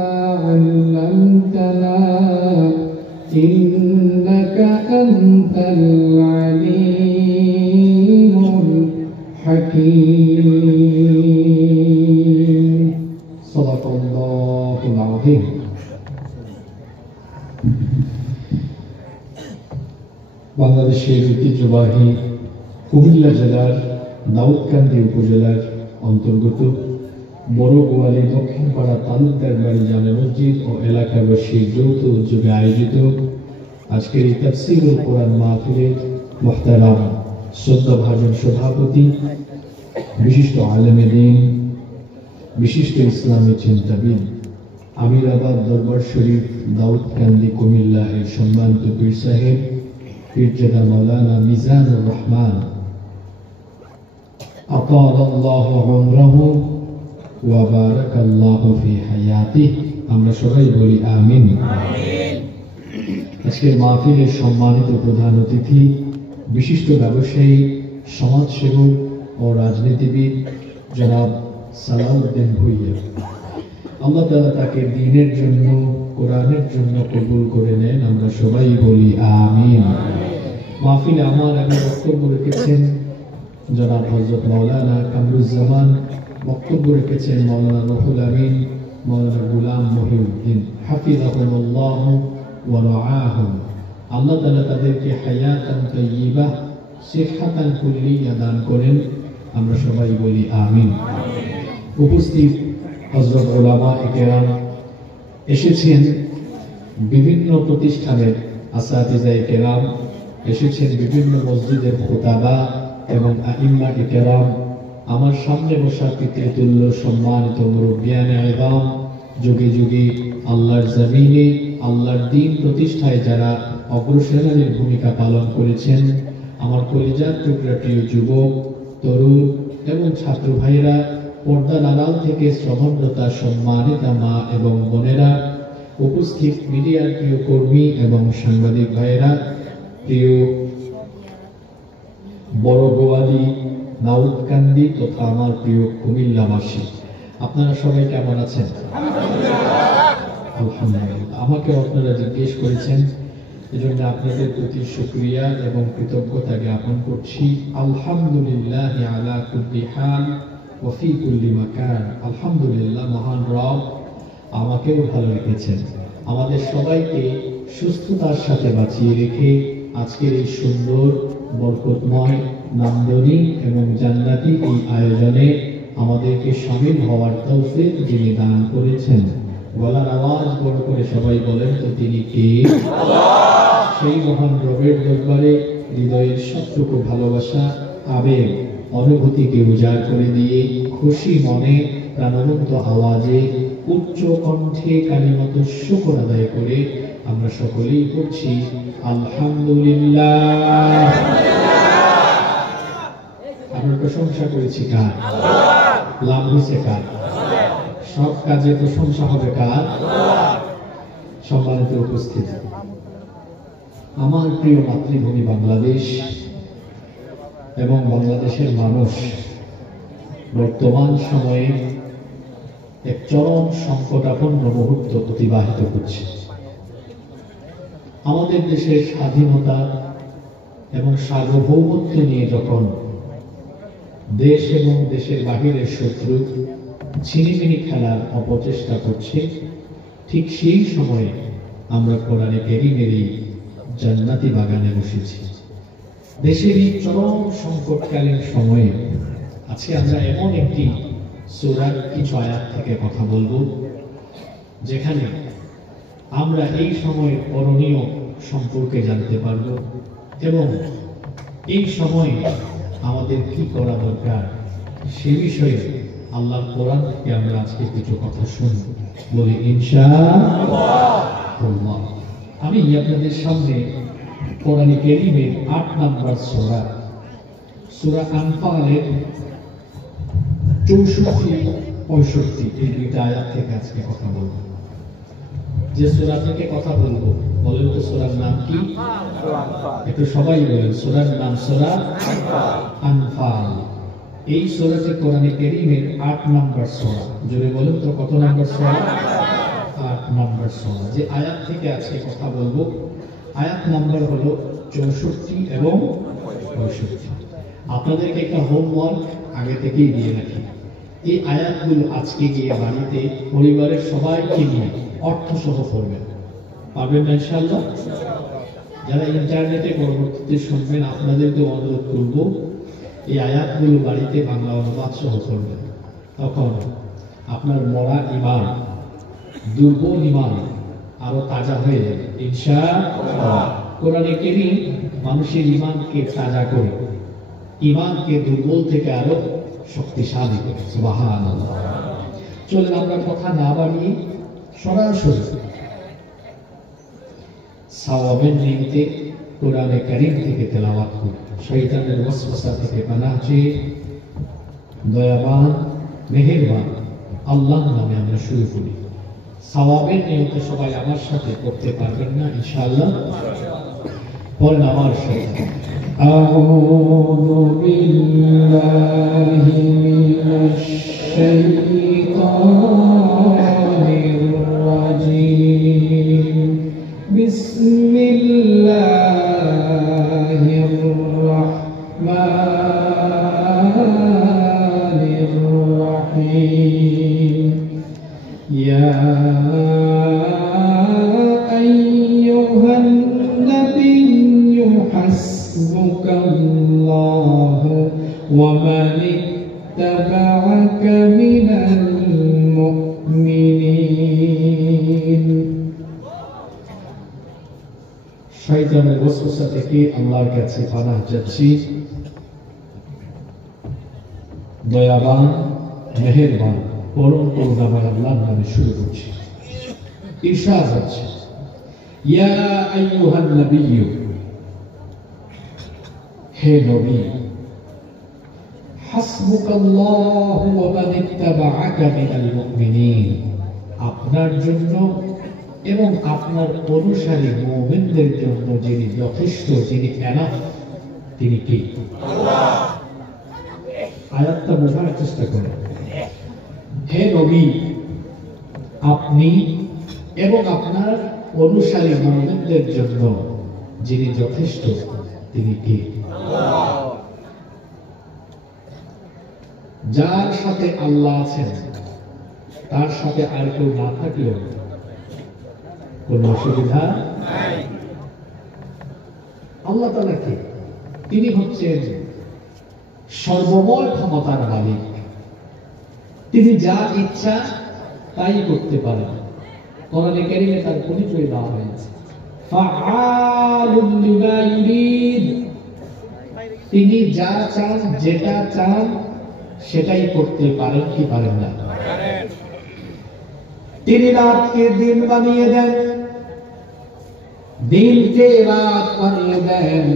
علمتنا إنك أنت العليم الحكيم صدق الله العظيم বাংলাদেশের ঐতিহ্যবাহী কুমিল্লা জেলার দাউদকান্দি উপজেলার অন্তর্গত বড় গোয়ালী দক্ষিণপাড়া তালুকদার বাড়ি জামে মসজিদ ও এলাকাবাসীর যৌথ উদ্যোগে আয়োজিত আজকের এই তাফসীরুল কোরআন মাহফিলের মুহতারাম শ্রদ্ধাভাজন সভাপতি, বিশিষ্ট আলেমে দ্বীন, বিশিষ্ট ইসলামী চিন্তাবিদ, আমিরাবাদ দরবার শরীফ দাউদকান্দি কুমিল্লা এর সম্মানিত পীর সাহেব পীরজাদা মাওলানা মিজানুর রহমান আতালাল্লাহু উমরাহু ওয়া বারাকাল্লাহু ফি হায়াতিহি, আমরা সবাই বলি আমিন। আজকের মাহফিলের সম্মানিত প্রধান অতিথি, বিশিষ্ট ব্যবসায়ী, সমাজসেবক ও রাজনীতিবিদ জনাব সালাউদ্দিন ভুঁইয়া, আল্লাহ তাআলা তাকে দ্বীনের জন্য, কোরআনের জন্য কবুল করে নেন, আমরা সবাই বলি আমিন। মাহফিলে আমার আগে বক্তব্য রেখেছেন জনাব হযরত মাওলানা কামরুজ্জামান, বক্তব্য রেখেছেন মাওলানা রুহুল আমিন, মাওলানা গোলাম মহিউদ্দিন হাফিজাহুল্লাহ ওয়া রাআহুম, আল্লাহ তাআলা তাদেরকে হায়াতান তাইয়্যিবা, সিহহাতান কুল্লিয়া দান করেন, আমরা সবাই বলি আমিন। উপস্থিত হযরত উলামায়ে কেরাম এসেছেন, বিভিন্ন প্রতিষ্ঠানের আসাতিজায়ে কেরাম এসেছেন, বিভিন্ন মসজিদের খুতাবা এবং আইম্মায়ে কেরাম, আমার সামনে বসা পিতৃতুল্য সম্মানিত মুরব্বিয়ানে ইযাম, যুগে যুগে আল্লাহর জমিনে আল্লাহর দ্বীন প্রতিষ্ঠায় যারা অগ্রসেনানীর ভূমিকা পালন করেছেন, আমার কলিজার টুকরা প্রিয় যুবক, তরুণ এবং ছাত্র ভাইরা, পর্দার আড়াল থেকে শ্রবণরতা সম্মানিতা মা এবং বোনেরা, উপস্থিত মিডিয়ার প্রিয় কর্মী এবং সাংবাদিক ভাইরা, প্রিয় বড় গোয়ালী, দাউদকান্দি তথা আমার প্রিয় কুমিল্লাবাসী, আপনারা সবাই কেমন আছেন? আলহামদুলিল্লাহ। আমাকে আপনারা জিজ্ঞেস করেছেন, এজন্য আপনাদের প্রতি শুকরিয়া এবং কৃতজ্ঞতা জ্ঞাপন করছি। আলহামদুলিল্লাহ আলা কুল্লি হাল ওয়া ফি কুল্লি মাকান। আলহামদুলিল্লাহ, মহান রব আমাকেও ভালো রেখেছেন, আমাদের সবাইকে সুস্থতার সাথে বাঁচিয়ে রেখে আজকের এই সুন্দর, বরকতময়, নান্দনিক এবং জান্নাতি এই আয়োজনে আমাদেরকে শামিল হওয়ার তৌফিক যিনি দান করেছেন, গলার আওয়াজ বড় করে সবাই বলেন তো তিনি কে? সেই মহান রবের দরবারে হৃদয়ের সবটুকু ভালোবাসা, আবেগ, অনুভূতিকে উজাড় করে দিয়ে খুশি মনে প্রাণবন্ত আওয়াজে উচ্চ কণ্ঠে কালিমাত শুকর আদায় করে আমরা সকলেই পড়ছি আলহামদুলিল্লাহ। আমরা প্রশংসা করেছি কার? লাভ হয়েছে কার? সব কাজে প্রশংসা হবে কার? সম্মানিত উপস্থিতি, আমার প্রিয় মাতৃভূমি বাংলাদেশ এবং বাংলাদেশের মানুষ বর্তমান সময়ে এক চরম সংকটাপন্ন মুহূর্ত অতিবাহিত করছে। আমাদের দেশের স্বাধীনতা এবং সার্বভৌমত্ব নিয়ে যখন দেশ এবং দেশের বাহিরের শত্রু ছিনিমিনি খেলার অপচেষ্টা করছে, ঠিক সেই সময়ে আমরা কোরআনে কারীমের এই জান্নাতি বাগানে বসেছি। দেশের এই চরম সংকটকালীন সময়ে আজকে আমরা এমন একটি সূরার কিছু আয়াত থেকে কথা বলবো, যেখানে আমরা এই সময়ের করণীয় সম্পর্কে জানতে পারব এবং এই সময়ে আমাদের কি করা দরকার সে বিষয়ে আল্লাহর কোরআন থেকে আমরা আজকে কিছু কথা শুনব, বলি ইনশাআল্লাহ। আমি আপনাদের সামনে কোরআনে কারীমের ৮ নম্বর সূরা, সূরা আনফালের ৬৪-৬৫ এই দুইটা আয়াত থেকে আজকে কথা বলবো। যে সূরা থেকে কথা বলবো, বলেন তো সূরার নাম কি? একটু সবাই বলেন, সূরার নাম সূরা আনফাল। এই সূরাটি কোরআনে কারীমের ৮ নম্বর সূরা। জোরে বলুন তো কত নম্বর সূরা? নাম্বার সূরা। যে আয়াত থেকে আজকে কথা বলবো, আয়াত নাম্বার হলো 64 এবং 65। আপনাদেরকে একটা হোমওয়ার্ক আগে থেকেই দিয়ে রাখি। এই আয়াতগুলো আজকে গিয়ে বাড়িতে পরিবারের সবাইকে নিয়ে অর্থ সহ পড়বেন। পারবেন না ইনশাআল্লাহ? যারা ইন্টারনেটে পরবর্তীতে শুনবেন আপনাদেরকে অনুরোধ করব এই আয়াতগুলো বাড়িতে বাংলা অনুবাদ সহ পড়বেন। তখন আপনার মরা ঈমান, দুর্বল ঈমান আরো তাজা হয়ে যাবে ইনশাআল্লাহ। কোরআনে কারীম মানুষের ঈমানকে তাজা করে, ঈমানকে দুর্বল থেকে আরো শক্তিশালী করে। সুবহানাল্লাহ। চলুন আমরা কথা না বাড়িয়ে সরাসরি সওয়াবের নিয়তে কোরআনে কারীম থেকে তেলাওয়াত করি। শয়তানের ওয়াসওয়াসা থেকে পানাহ চেয়ে দয়াবান মেহেরবান আল্লাহর নামে আমরা শুরু করি। সওয়াবের নিয়তে সবাই আমার সাথে করতে পারবেন না ইনশাআল্লাহ? পড়েন আমার সাথে। আউযু বিল্লাহি মিনাশ শাইতানির রাজীম। বিসমিল্লাহির রাহমানির রাহিম। ইয়া আইয়ুহান নাবিয়্যু হাসবুকাল্লাহু ওয়া মান ইত্তাবা'আকা মিনাল মুমিনিন। শয়তানের ওয়াসওয়াসা থেকে আল্লাহর কাছে পানাহ চাচ্ছি। দয়াবান মেহেরবান পরম করুণাময় আল্লাহর নামে শুরু করছি। ইরশাদ হচ্ছে, ইয়া আইয়ুহান নাবিয়্যু, হে নবী, হাসবুকাল্লাহু ওয়া মান ইত্তাবা'আকা মিনাল মুমিনিন, আপনার জন্য এবং আপনার অনুসারী মুমিনদের জন্য যিনি যথেষ্ট, যিনি এনাফ, তিনি কে? আল্লাহ। আয়াতটা বোঝার চেষ্টা করুন। হে নবী, আপনি এবং আপনার অনুসারী মুমিনদের জন্য যিনি যথেষ্ট, তিনি কে? আল্লাহ। যার সাথে আল্লাহ আছেন তার সাথে আর কেউ না থাকলেও কোনো অসুবিধা নাই। আল্লাহ তাআলা কে? তিনি হচ্ছেন সর্বময় ক্ষমতার মালিক। তিনি যা ইচ্ছা তাই করতে পারেন। কোরআনে কারীমে তার পরিচয় দেওয়া হয়েছে, ফাআলুন লিমা ইউরিদ। তিনি যা চান, যেটা চান সেটাই করতে পারেন কি পারেন না? তিনি রাতকে দিন বানিয়ে দেন, দিনকে রাত বানিয়ে দেন।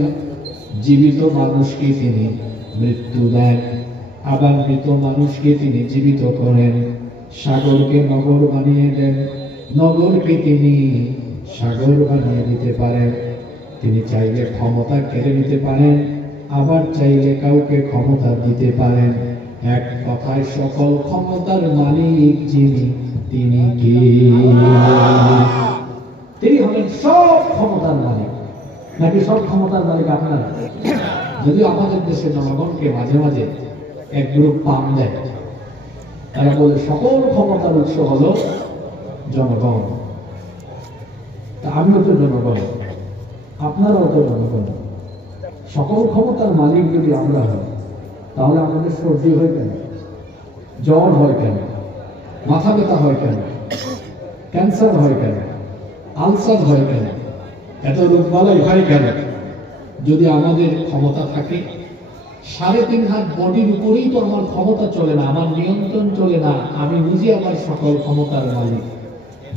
জীবিত মানুষকে তিনি মৃত্যু দেন, আবার মৃত মানুষকে তিনি জীবিত করেন। সাগরকে নগর বানিয়ে দেন, নগরকে তিনি সাগর বানিয়ে দিতে পারেন। তিনি চাইলে ক্ষমতা কেড়ে নিতে পারেন, আবার চাইলে কাউকে ক্ষমতা দিতে পারেন। এক কথায় সকল ক্ষমতার মালিক যিনি, তিনি কে? তিনি হলেন সব ক্ষমতার মালিক। নাকি সব ক্ষমতার মালিক আপনারা? যদিও আমাদের দেশের জনগণকে মাঝে মাঝে এক গ্রুপ পাম দেয়, তারা বলে সকল ক্ষমতার উৎস হলো জনগণ। তা আমিও তো জনগণ, আপনারাও তো জনগণ। সকল ক্ষমতার মালিক যদি আমরা হই, তাহলে আমাদের সর্দি হয় কেন, জ্বর হয় কেন, মাথা ব্যথা হয় কেন, ক্যান্সার হয় কেন, আলসার হয় কেন, এত রোগবালাই হয় কেন? যদি আমাদের ক্ষমতা থাকে, 3.5 হাত বডির উপরেই তো আমার ক্ষমতা চলে না, আমার নিয়ন্ত্রণ চলে না, আমি নিজে আমার সকল ক্ষমতার মালিক।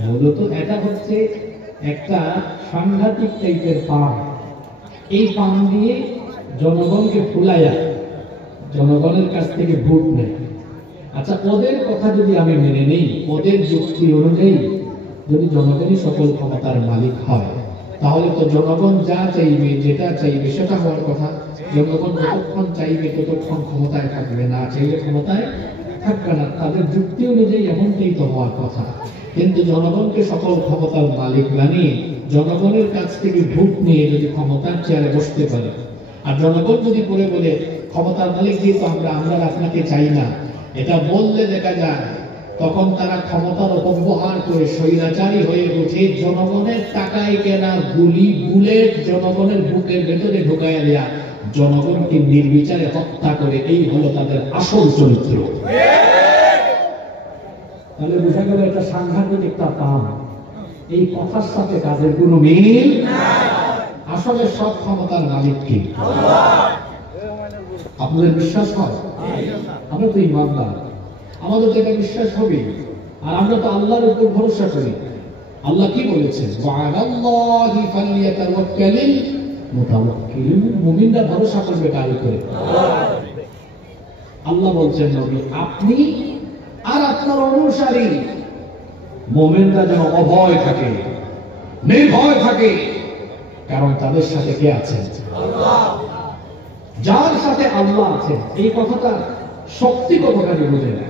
মূলত এটা হচ্ছে একটা সাংঘাতিক টাইপের পাম। এই পাম দিয়ে জনগণকে ফুলাইয়া জনগণের কাছ থেকে ভোট নেয়। আচ্ছা, ওদের কথা যদি আমি মেনে নেই, ওদের যুক্তি অনুযায়ী যদি জনগণই সকল ক্ষমতার মালিক হয়, তাহলে তো জনগণ যা চাইবে, যেটা চাইবে সেটা হওয়ার কথা। জনগণ যতক্ষণ চাইবে ততক্ষণ ক্ষমতায় থাকবে, না চাইলে ক্ষমতায় থাকবে না, তাদের যুক্তি অনুযায়ী এমনটাই তো হওয়ার কথা। কিন্তু জনগণকে সকল ক্ষমতার মালিক বানিয়ে জনগণের কাছ থেকে ভোট নিয়ে যদি ক্ষমতার চেয়ারে বসতে পারে, আর জনগণ যদি পরে বলে ক্ষমতার মালিক যেহেতু আমরা আপনাকে চাই না, এটা বললে দেখা যায় তখন তারা ক্ষমতার অপব্যবহার করে স্বৈরাচারী হয়ে উঠে জনগণের টাকায় কেনা গুলি বুলেট জনগণের বুকের ভেতরে ঢুকাইয়া দেয়া, জনগণকে নির্বিচারে হত্যা করে, এই হলো তাদের আসল চরিত্র। তাহলে বোঝা গেল এটা সাংঘাতিক একটা কাম। এই কথার সাথে কাজের কোনো মিল। আসলে সব ক্ষমতার মালিক কি? আপনাদের বিশ্বাস হয়? আমরা তো ইমানদার, আমাদের তো এটা বিশ্বাস হবে। আর আমরা তো আল্লাহর উপর ভরসা করি। আল্লাহ কি বলেছেন? ওয়ালাল্লাহি ফালইয়াতাওয়াক্কালিল মুতাওয়াক্কিলুন। মুমিনরা ভরসা করবে কার উপরে? আল্লাহ বলছেন নবী আপনি আর আপনার অনুসারী মুমিনরা যেন অভয় থাকে, নির্ভয় থাকে, কারণ তাদের সাথে কে আছেন? আল্লাহ। যার সাথে আল্লাহ আছেন, এই কথাটা শক্তি কতখানি বোঝে না।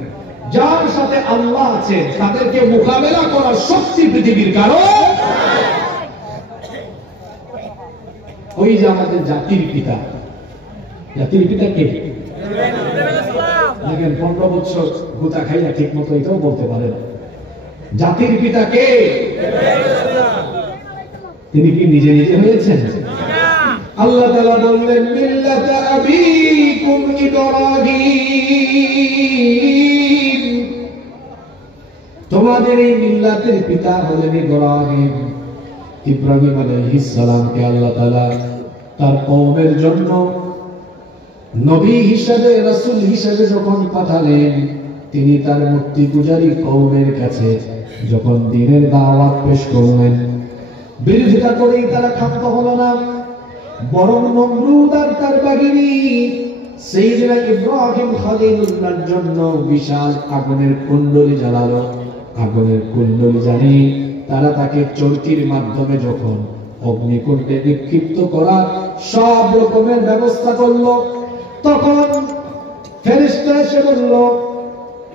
যার সাথে আল্লাহ আছে তাদেরকে মোকাবেলা করার শক্তি পৃথিবীর কারো। ওই যে আমাদের জাতির পিতা, জাতির পিতা কে? দেখেন 15 বছর গুতা খাইয়া ঠিক মতো এটাও বলতে পারে না। জাতির পিতা কে? তিনি কি নিজে নিজে হয়েছেন? আল্লাহ তাআলা বললেন মিল্লাতা আবিকুম ইব্রাহিম, তোমাদের এই মিল্লাতের পিতা হলেন ইব্রাহিম। ইব্রাহিম আলাইহিস সালামকে আল্লাহ তাআলা তার কওমের জন্য নবী হিসেবে, রাসূল হিসেবে যখন পাঠালেন, তিনি তার মূর্তি পূজারী কওমের কাছে যখন দ্বীনের দাওয়াত পেশ করলেন, বিরোধিতা করেই তারা ক্ষান্ত হলো না, বরং নমরুদ আর তার বাহিনী সাইয়েদনা ইব্রাহিম খলিলুল্লাহর জন্য বিশাল আগুনের কুণ্ডলী জ্বালালো। আগুনের কুণ্ডলী জ্বালিয়ে তারা তাকে চরকির মাধ্যমে যখন অগ্নিকুণ্ডে নিক্ষিপ্ত করার সব রকমের ব্যবস্থা করলো, তখন ফেরেশতা এসে বলল,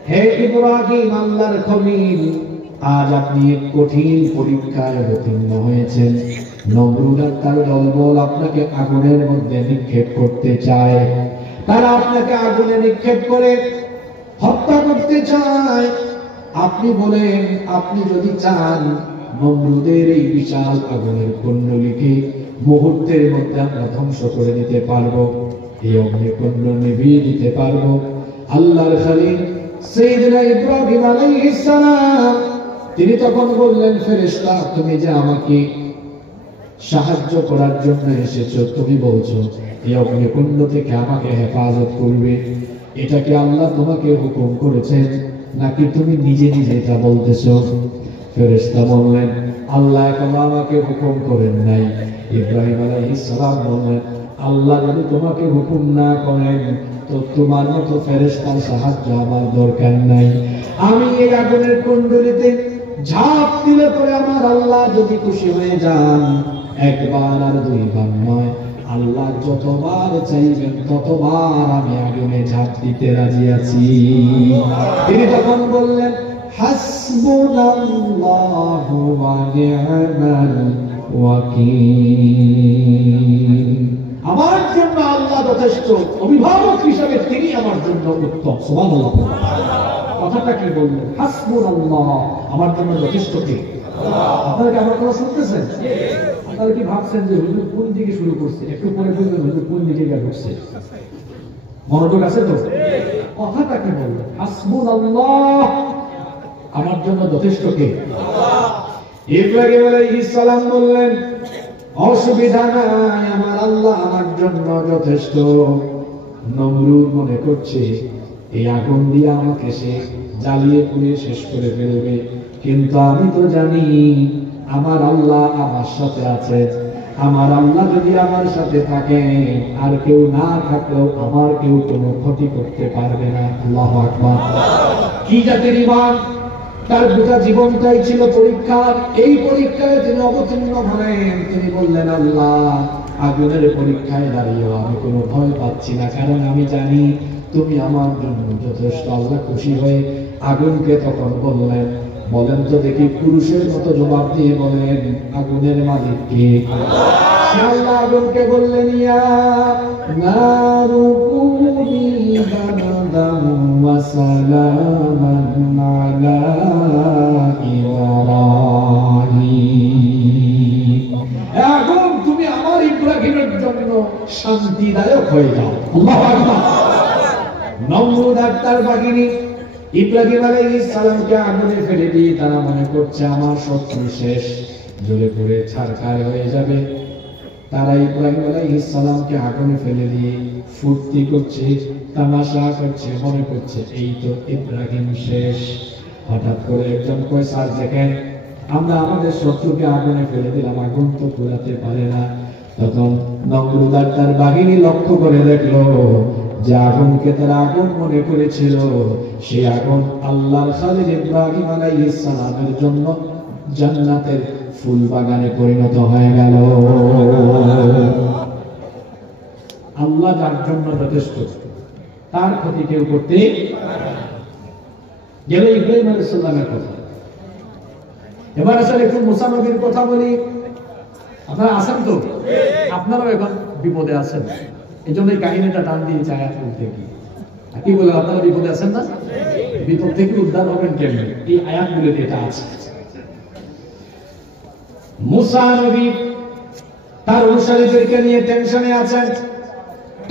হে ইব্রাহিম, আল্লাহর খলিল, আজ আপনি এক কঠিন পরীক্ষায় অবতীর্ণ হয়েছেন। নমরুদ আর তার দলবল আপনাকে আগুনের মধ্যে নিক্ষেপ করতে চায়। তারা আপনাকে আগুনে নিক্ষেপ করে হত্যা করতে চায়। আপনি বলেন, আপনি যদি চান নমরুদের এই বিশাল আগুনের কুণ্ডলীকে মুহূর্তের মধ্যে আমরা ধ্বংস করে দিতে পারবো, এই অগ্নিকুণ্ড নিভিয়ে দিতে পারবো। আল্লাহর খলিল সাইয়েদনা ইব্রাহিম আলাইহিস সালাম তিনি তখন বললেন, ফেরেশতা, তুমি যে আমাকে সাহায্য করার জন্য এসেছো, তুমি বলছো এই অগ্নিকুণ্ড থেকে আমাকে হেফাজত করবে, এটা কি আল্লাহ তোমাকে হুকুম করেছেন নাকি তুমি নিজে নিজে এটা বলতেছো? ফেরেশতা বললেন, আল্লাহ এখনো আমাকে হুকুম করেন নাই। ইব্রাহিম আলাইহিস সালাম বললেন, আল্লাহ যদি তোমাকে হুকুম না করেন তো তোমার মতো ফেরেশতার সাহায্য আমার দরকার নাই। আমি এই আগুনের কুণ্ডলীতে ঝাঁপ দিলে পরে আমার আল্লাহ যদি খুশি হয়ে যান, একবার আর দুইবার নয়, আল্লাহ যতবার চাইবেন ততবার আমি আগুনে ঝাঁপ দিতে রাজি আছি। তিনি তখন বললেন, হাসবুনাল্লাহু ওয়া নি'মাল ওয়াকিল, আমার জন্য আল্লাহ যথেষ্ট, অভিভাবক হিসেবে তিনি আমার জন্য উত্তম। সুবহানাল্লাহ। কথাটা কি বললেন? হাসবুনাল্লাহ, আমার জন্য যথেষ্ট কে? আপনারা কি আমার কথা শুনতেছেন? আপনারা কি ভাবছেন যে হুজুর কোন দিকে শুরু করছে? একটু পরে বলবেন হুজুর কোন দিকে গিয়ে ঢুকছে। মনোযোগ আছে তো? কথাটা কি বললেন? হাসবুনাল্লাহ, আমার জন্য যথেষ্ট কে? আল্লাহ। ইব্রাহিম আলাইহিস সালাম বললেন, অসুবিধা নাই, আমার আল্লাহ আমার জন্য যথেষ্ট। নমরুদ মনে করছে এই আগুন দিয়ে আমাকে সে জ্বালিয়ে পুড়িয়ে শেষ করে ফেলবে, কিন্তু আমি তো জানি আমার আল্লাহ আমার সাথে আছে। আমার আল্লাহ যদি আমার সাথে থাকে, আর কেউ না থাকলেও আমার কেউ কোনো ক্ষতি করতে পারবে না। আল্লাহু আকবার। কি জাতির ঈমান! তার গোটা জীবনটাই ছিল পরীক্ষা। এই পরীক্ষায় তিনি অবতীর্ণ হলেন। তিনি বললেন, আল্লাহ, আগুনের পরীক্ষায় দাঁড়িয়েও আমি কোনো ভয় পাচ্ছি না, কারণ আমি জানি তুমি আমার জন্য যথেষ্ট। আল্লাহ খুশি হয়ে আগুনকে তখন বললেন, বলেন তো দেখি, পুরুষের মতো জবাব দিয়ে বলেন, আগুনের মালিক কে? আল্লাহ আগুনকে বললেন, ইয়া নারু কুনি বারদান ওয়া সালামান আলা ইব্রাহিম। আগুন, তুমি আমার ইব্রাহিমের জন্য শান্তিদায়ক হয়ে যাও। আল্লাহু আকবার। নমরুদ আর তার বাহিনী ইব্রাহিম আলাইহিস সালামকে আগুনে ফেলে দিয়ে তারা মনে করছে আমার শত্রু শেষ, জ্বলে পুড়ে ছারখার হয়ে যাবে। তারা ইব্রাহিম আলাইহিস সালামকে আগুনে ফেলে দিয়ে ফুর্তি করছে, তামাশা করছে, মনে করছে এই তো ইব্রাহিম শেষ। হঠাৎ করে একজন কয়, স্যার দেখেন, আমরা আমাদের শত্রুকে আগুনে ফেলে দিলাম, আগুন তো পোড়াতে পারে না। তখন নমরুদ আর তার বাহিনী লক্ষ্য করে দেখলো যে আগুনকে তারা আগুন মনে করেছিল, সেই আগুন আল্লাহর খালিল ইব্রাহিম আলাইহিস সালামের জন্য জান্নাতের ফুল বাগানে পরিণত হয়ে গেল। আল্লাহ যার জন্য যথেষ্ট, তার ক্ষতি কেউ করতে গেল। ইব্রাহিম আলাইহিস সালামের কথা। এবার আসলে একটু মুসা নবীর কথা বলি। আপনারা আছেন তো? আপনারাও এখন বিপদে আছেন, এই জন্য এই কাহিনীটা টান দিয়েছে আয়াত বলতে। কি বলে, আপনারা বিপদে আছেন না? বিপদ থেকে উদ্ধার হবেন কেমন? এই আয়াতগুলো এটা আছে। মুসা নবী তার অনুসারীদেরকে নিয়ে টেনশনে আছেন,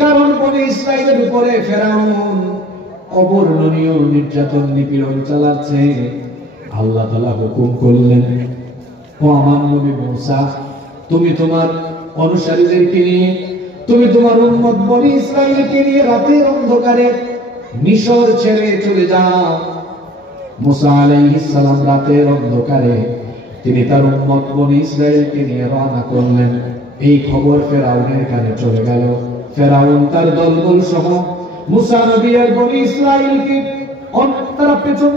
কারণ বনি ইসরাইলের উপরে ফেরাউন অবর্ণনীয় নির্যাতন নিপীড়ন চালাচ্ছে। আল্লাহ তাআলা হুকুম করলেন, ও আমার নবী মুসা, তুমি তোমার অনুসারীদেরকে নিয়ে, তুমি তোমার উম্মত বনি ইসরাইলকে নিয়ে রাতের অন্ধকারে মিশর ছেড়ে চলে যাও। মুসা আলাইহিস সালাম রাতের অন্ধকারে তিনি তার উম্মত বনি ইসরাইলকে নিয়ে রওনা করলেন। এই খবর ফেরাউনের কানে চলে গেল। ফেরাউন তার দলবল সহ মুসা নবী আর বনি ইসরাইলকে তারা পেছন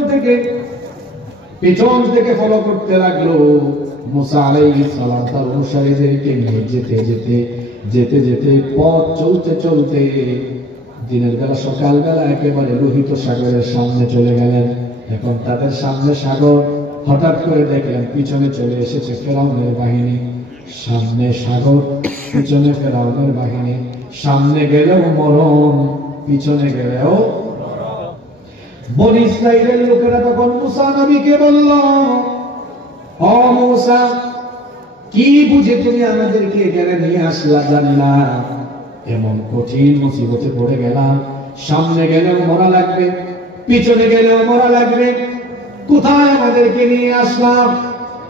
থেকে ফলো করতে লাগলো। মুসা আলাইহিস সালাম তার অনুসারীদেরকে নিয়ে যেতে যেতে পথ চলতে দিনের বেলা, সকালবেলা একেবারে লোহিত সাগরের সামনে চলে গেলেন। এখন তাদের সামনে সাগর, হঠাৎ করে দেখলেন পিছনে চলে এসেছে ফেরাউনের বাহিনী। সামনে সাগর, পিছনে ফেরাউনের বাহিনী। সামনে গেলেও মরণ, পিছনে গেলেও। বনি ইসরাইলের লোকেরা তখন মুসা নবীকে বলল, ও মুসা, কি বুঝে তুমি আমাদেরকে এখানে নিয়ে আসলা? জানি না এমন কঠিন মুসিবতে পড়ে গেলাম, সামনে গেলেও মরা লাগবে, পিছনে গেলেও মরা লাগবে, কোথায় আমাদেরকে নিয়ে আসলাম?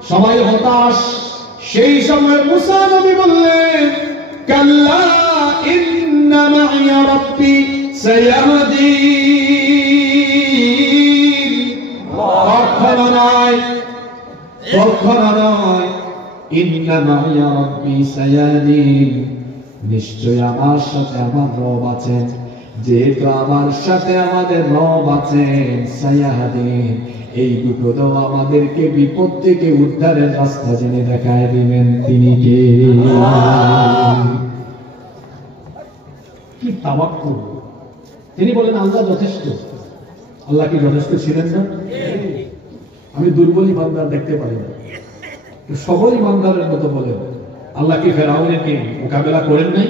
সবাই হতাশ। সেই সময় মুসা নবী বললেন, কাল্লা ইন্না মাইয়া রাব্বি সায়াহদিন। কখনো নয়, ইন্না মাইয়া রাব্বি সায়াহদিন, নিশ্চয় আমার সাথে আমার রব আছেন। যেহেতু আমার সাথে আমাদের রব আছেন, সায়াহদিন, এই বিপদেও আমাদেরকে বিপদ থেকে উদ্ধারের রাস্তা জেনে দেখায় দিবেন। তিনি কে? কি তাওয়াক্কুল! তিনি বলেন আল্লাহ যথেষ্ট। আল্লাহ কি যথেষ্ট ছিলেন না? আমি দুর্বল ইমানদার দেখতে পারি না, সবল ইমানদারের মতো বলেন, আল্লাহ কি ফেরাউনকে মোকাবেলা করেন নাই?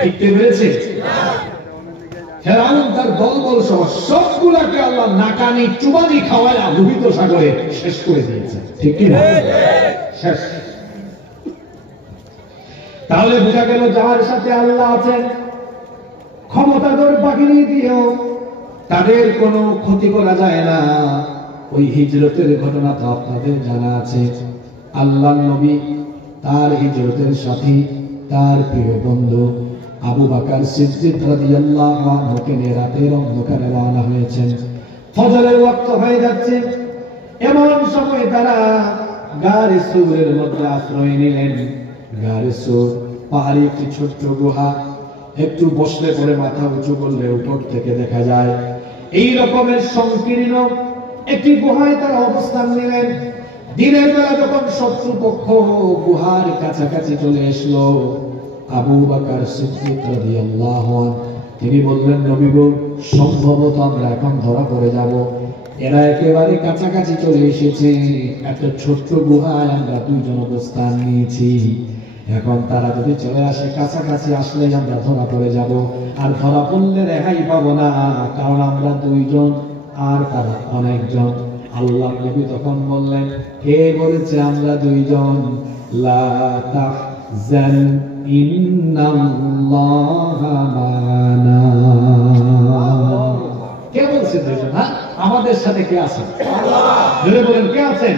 টিকতে পেরেছে? ফেরাউন তার দলবল সহ সবগুলাকে আল্লাহ নাকানি চুবানি খাওয়ায় লোহিত সাগরে শেষ করে দিয়েছে। ঠিক কি না? শেষ। তাহলে বোঝা গেল যার সাথে আল্লাহ আছেন, ক্ষমতাধর বাহিনী দিয়েও তাদের কোনো ক্ষতি করা যায় না। ওই হিজরতের ঘটনা তো আপনাদের জানা আছে। আল্লাহর নবী তার হিজরতের সাথী, তার প্রিয় বন্ধু আবু বকর সিদ্দিক রাদিয়াল্লাহু আনহুকে নিয়ে রাতের অন্ধকারে রওনা হয়েছেন। ফজরের ওয়াক্ত হয়ে যাচ্ছে, এমন সময় তারা গারে সুরের মধ্যে আশ্রয় নিলেন। গারে সুর পাহাড়ি একটি ছোট্ট গুহা, একটু বসলে পরে মাথা উঁচু করলে উপর থেকে দেখা যায়। এই রকমের সংকীর্ণ একটি গুহায় তারা অবস্থান নিলেন। দিনের বেলা যখন শত্রুপক্ষ গুহার কাছাকাছি চলে আসলো, আবু বকর সিদ্দিক রাদিয়াল্লাহু আনহু তিনি বললেন, নবী গো, সম্ভবত আমরা এখন ধরা পড়ে যাব। এরা একেবারে কাছাকাছি চলে এসেছে, একটা ছোট্ট গুহায় আমরা দুইজন অবস্থান নিয়েছি। এখন তারা যদি চলে আসে, কাছাকাছি আসলে আমরা ধরা পড়ে যাব, আর ধরা পড়লে রেহাই পাবো না, কারণ আমরা দুইজন আর তারা অনেকজন। আল্লাহ নবী তখন বললেন, কে বলেছে আমরা দুইজন? লা তাহজান ইন্নাল্লাহা মা'ানা। কে বলছে দুইজন? হ্যাঁ, আমাদের সাথে কে আছেন? আল্লাহ। জোরে বলেন, কে আছেন?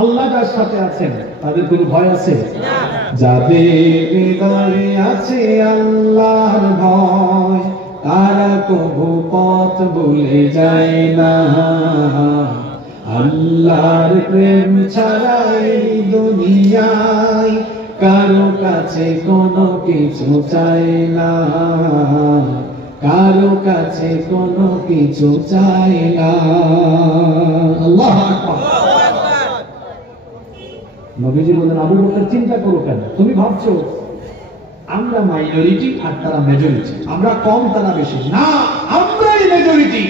আল্লাহ যার সাথে আছেন তাদের কোনো ভয় আছে না। যাদের হৃদয়ে আছে আল্লাহর ভয়, তারা কবু পথ ভুলে যায় না। আল্লাহর প্রেম ছাড়া এই দুনিয়ায় কারো কাছে কোনো কিছু চায় না, কারো কাছে কোনো কিছু চায় না। আল্লাহু আকবার। নবীজি বলেন, আবু বকর চিন্তা করো কেন? তুমি ভাবছো আমরা মাইনরিটি আর তারা মেজরিটি, আমরা কম তারা বেশি। না, আমরাই মেজরিটি,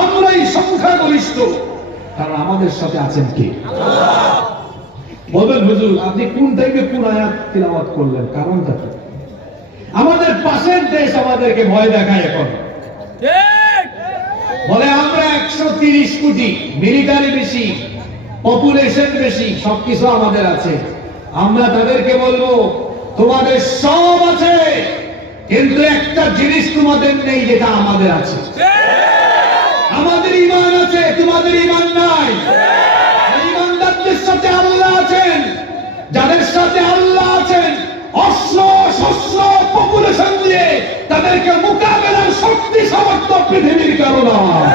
আমরাই সংখ্যাগরিষ্ঠ, কারণ আমাদের সাথে আছেন কে? আল্লাহ। বলেন, হুজুর আপনি কোন থেকে কোন আয়াত তিলাওয়াত করলেন? কারণটা কি? আমাদের পাশের দেশ আমাদেরকে ভয় দেখায় এখন। বলে আমরা 130 কোটি, মিলিটারি বেশি, পপুলেশন বেশি, সবকিছু আমাদের আছে। আমরা তাদেরকে বলবো, তোমাদের সব আছে, কিন্তু একটা জিনিস তোমাদের নেই, যেটা আমাদের আছে। আমাদের ঈমান আছে, তোমাদের ঈমান নাই। ঈমানদারদের সাথে আল্লাহ আছেন, যাদের সাথে আল্লাহ আছেন, অস্ত্র শস্ত্র পপুলেশন দিয়ে তাদেরকে মোকাবেলার শক্তি সামর্থ্য পৃথিবীর কারো নয়।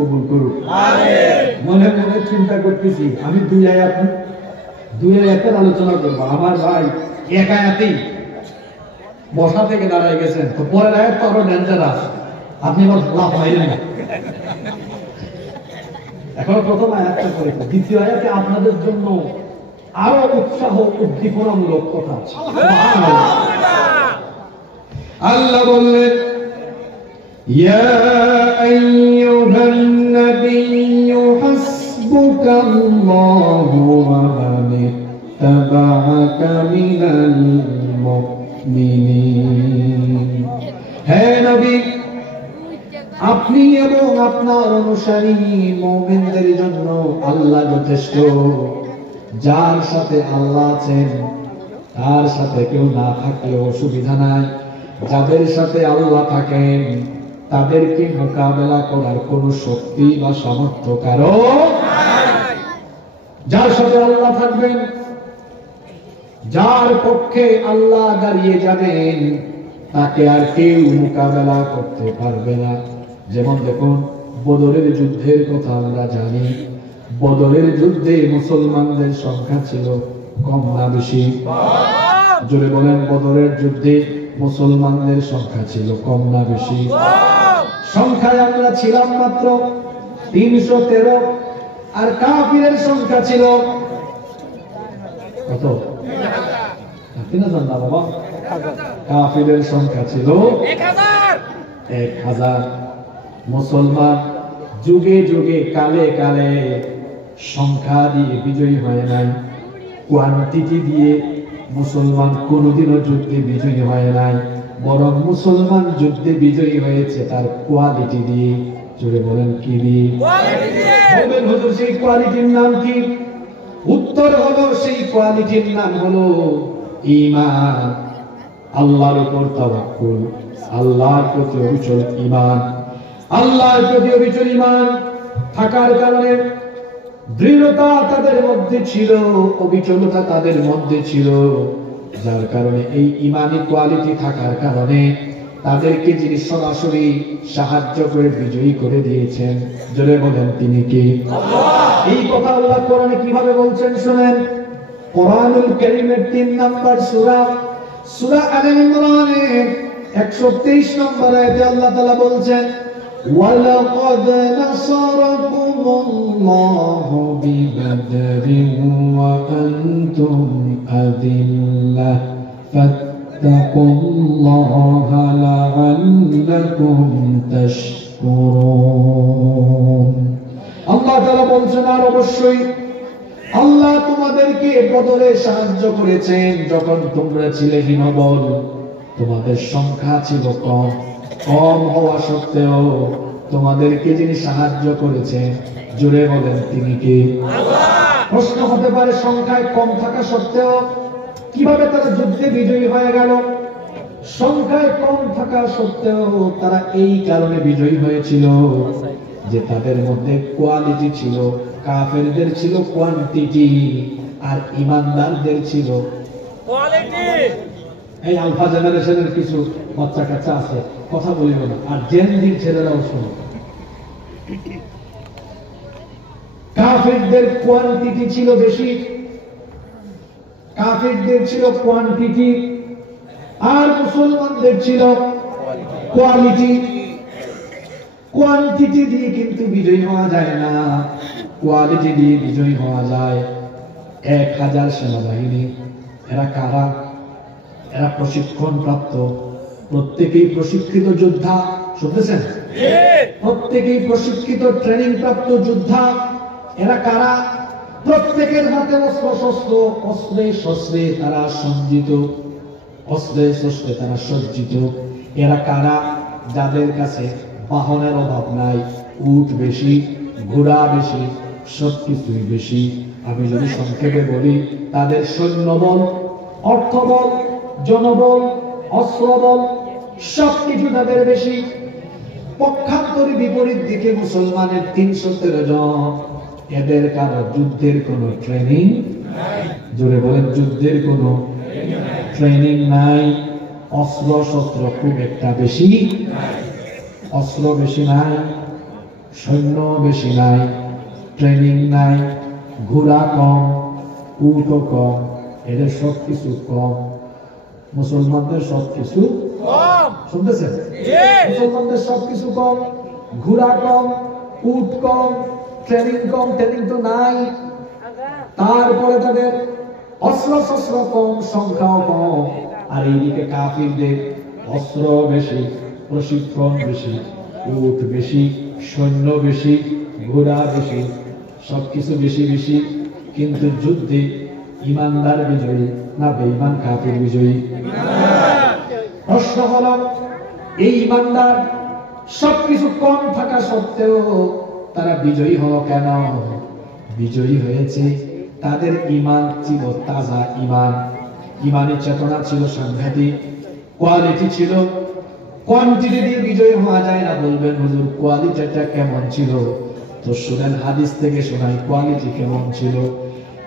কবুল করুন। মনে মনে চিন্তা করতেছি, আমি দুই আয়াতের আলোচনা করবো। আমার ভাই এক আয়াতেই বসা থেকে দাঁড়ায় গেছেন, তো পরের আয়াত তো আরো ডেঞ্জারাস, আপনি আবার লাভ পাইলেন না। এখন প্রথম আয়াতটা করেছে, দ্বিতীয় আয়াতে আপনাদের জন্য আরো উৎসাহ উদ্দীপনামূলক কথা আছে। আল্লাহ বললেন, ইয়া আইয়ুহান নাবিয়্যু হাসবুকাল্লাহু ওয়া মান ইত্তাবা'আকা মিনাল মুমিনিন। হে নবী, আপনি এবং আপনার অনুসারী মুমিনদের জন্য আল্লাহ যথেষ্ট। যার সাথে আল্লাহ আছেন তার সাথে কেউ না থাকলেও অসুবিধা নাই। যাদের সাথে আল্লাহ থাকেন তাদেরকে মোকাবেলা করার কোনো শক্তি বা সামর্থ্য কারো নাই। যার সাথে আল্লাহ থাকবেন, যার পক্ষে আল্লাহ দাঁড়িয়ে যাবেন, তাকে আর কেউ মোকাবেলা করতে পারবে না। যেমন দেখুন, বদরের যুদ্ধের কথা আমরা জানি। বদরের যুদ্ধে মুসলমানদের সংখ্যা ছিল কম না বেশি? জোরে বলেন, বদরের যুদ্ধে মুসলমানদের সংখ্যা ছিল কম না বেশি? সংখ্যায় আমরা ছিলাম মাত্র 313, আর কাফিরের সংখ্যা ছিল কত? 3000 না বাবা, কাফিরের সংখ্যা ছিল 1000। মুসলমান যুগে যুগে কালে কালে সংখ্যা দিয়ে বিজয়ী হয় নাই, কোয়ান্টিটি দিয়ে মুসলমান কোনোদিনও যুদ্ধে বিজয়ী হয় নাই, বরং মুসলমান যুদ্ধে বিজয়ী হয়েছে তার কোয়ালিটি দিয়ে। জোরে বলেন, কি দিয়ে? বলবেন, হুজুর সেই কোয়ালিটির নাম কি? উত্তর হলো, সেই কোয়ালিটির নাম হলো ঈমান, আল্লাহর উপর তাওয়াক্কুল, আল্লাহর প্রতি অবিচল ঈমান। আল্লাহর প্রতি অবিচল ঈমান থাকার কারণে দৃঢ়তা তাদের মধ্যে ছিল, অবিচলতা তাদের মধ্যে ছিল, যার কারণে এই ঈমানি কোয়ালিটি থাকার কারণে তাদেরকে যিনি সরাসরি সাহায্য করে বিজয়ী করে দিয়েছেন, জোরে বলেন তিনি কে? আল্লাহ। এই কথা আল্লাহ কোরআনে কিভাবে বলছেন শুনেন। কোরআনুল কারীমের 3 নম্বর সূরা সূরা আলে ইমরানের 123 নম্বর আয়াতে আল্লাহ তাআলা বলছেন ওয়ালাকাদ নাসারাকুমুল্লাহু বিবাদরিন ওয়া আনতুম আযিল্লাহ ফাত্তাকুল্লাহা লাআল্লাকুম তাশকুরুন। আল্লাহ তাআলা বলছেন আর অবশ্যই আল্লাহ তোমাদেরকে বদরে সাহায্য করেছেন যখন তোমরা ছিলে হীনবল, তোমাদের সংখ্যা ছিল কম, কম হওয়া সত্ত্বেও তোমাদেরকে যিনি সাহায্য করেছেন, জোরে বলেন তিনি কে? আল্লাহ। প্রশ্ন হতে পারে সংখ্যায় কম থাকা সত্ত্বেও কিভাবে তারা যুদ্ধে বিজয়ী হয়ে গেল? সংখ্যায় কম থাকা সত্ত্বেও তারা এই কারণে বিজয়ী হয়েছিল যে তাদের মধ্যে কোয়ালিটি ছিল। কাফেরদের ছিল কোয়ান্টিটি আর ঈমানদারদের ছিল কোয়ালিটি। এই আলফা জেনারেশনের কিছু বাচ্চা কাচ্চা আছে, কথা বলিব না, আর জেনজির ছেলেরাও শোনো। কাফেরদের কোয়ান্টিটি ছিল বেশি, কাফেরদের ছিল কোয়ান্টিটি, আর মুসলমানদের ছিল কোয়ালিটি। কোয়ান্টিটি দিয়ে কিন্তু বিজয়ী হওয়া যায় না, কোয়ালিটি দিয়ে বিজয়ী হওয়া যায়। 1000 সেনাবাহিনী, এরা কারা? এরা প্রশিক্ষণ প্রাপ্ত, প্রত্যেকেই প্রশিক্ষিত যোদ্ধা। শুনতেছেন? প্রত্যেকেই প্রশিক্ষিত ট্রেনিং প্রাপ্ত যোদ্ধা। এরা কারা? প্রত্যেকের হাতে অস্ত্র শস্ত্র, অস্ত্রে শস্ত্রে তারা সজ্জিত, অস্ত্রে শস্ত্রে তারা সজ্জিত। এরা কারা? যাদের কাছে বাহনের অভাব নাই, উট বেশি, ঘোড়া বেশি, সবকিছুই বেশি। আমি যদি সংক্ষেপে বলি, তাদের সৈন্যবল, অর্থবল, জনবল, অস্ত্রবল সবকিছু তাদের বেশি। পক্ষান্তরে বিপরীত দিকে মুসলমানের 313 জন। এদের কারো যুদ্ধের কোনো ট্রেনিং নাই, জোরে বলেন যুদ্ধের কোনো ট্রেনিং নাই। অস্ত্র শস্ত্র খুব একটা বেশি নাই, অস্ত্র বেশি নাই, সৈন্য বেশি নাই, ট্রেনিং নাই, ঘোড়া কম, উটও কম, এদের সবকিছু কম। মুসলমানদের সবকিছু কম। শুনতেছেন? মুসলমানদের সবকিছু কম, ঘোড়া কম, উট কম, ট্রেনিং কম, ট্রেনিং তো নাই। তারপরে তাদের অস্ত্র শস্ত্র কম, সংখ্যাও কম। আর এইদিকে কাফিরদের অস্ত্র বেশি, প্রশিক্ষণ বেশি, উট বেশি, সৈন্য বেশি, ঘোড়া বেশি, সবকিছু বেশি বেশি। কিন্তু যুদ্ধে ঈমানদার বিজয়ী না বেঈমান কাফির বিজয়ী? প্রশ্ন হলো, এই ঈমানদার সবকিছু কম থাকা সত্ত্বেও তারা বিজয়ী হলো কেন? বিজয়ী হয়েছে তাদের ঈমান ছিল তাজা ঈমান, ঈমানের চেতনা ছিল সাংঘাতিক, কোয়ালিটি ছিল। কোয়ান্টিটি দিয়ে বিজয়ী হওয়া যায় না। বলবেন হুজুর কোয়ালিটিটা কেমন ছিল? তো শুনেন, হাদিস থেকে শোনাই কোয়ালিটি কেমন ছিল।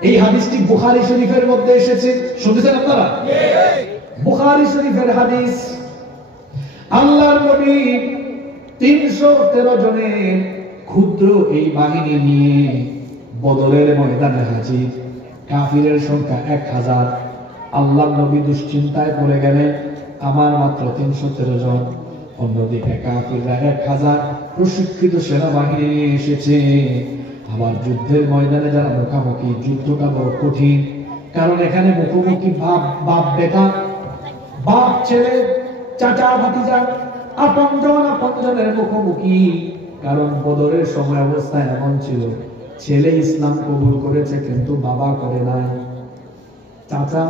এই হাদিসটি বুখারী শরীফের মধ্যে এসেছে, শুনতেছেন আপনারা? বুখারী শরীফের হাদিস। আল্লাহর নবী 313 জনের ক্ষুদ্র এই বাহিনী নিয়ে বদরের ময়দানে হাজির। কাফিরের সংখ্যা 1000। আল্লাহর নবী দুশ্চিন্তায় পড়ে গেলেন, আমার মাত্র 313 জন, অন্যদিকে কাফিররা 1000 প্রশিক্ষিত সেনাবাহিনী নিয়ে এসেছে। আবার যুদ্ধের ময়দানে যারা মুখোমুখি, যুদ্ধটা বড় কঠিন, কারণ এখানে মুখোমুখি বাপ বেটা, বাপ ছেলে, চাচা ভাতিজা, আপনজনের মুখোমুখি। কারণ বদরের সময় অবস্থায় এমন ছিল, ছেলে ইসলাম কবুল করেছে কিন্তু বাবা করে নাই, চাচা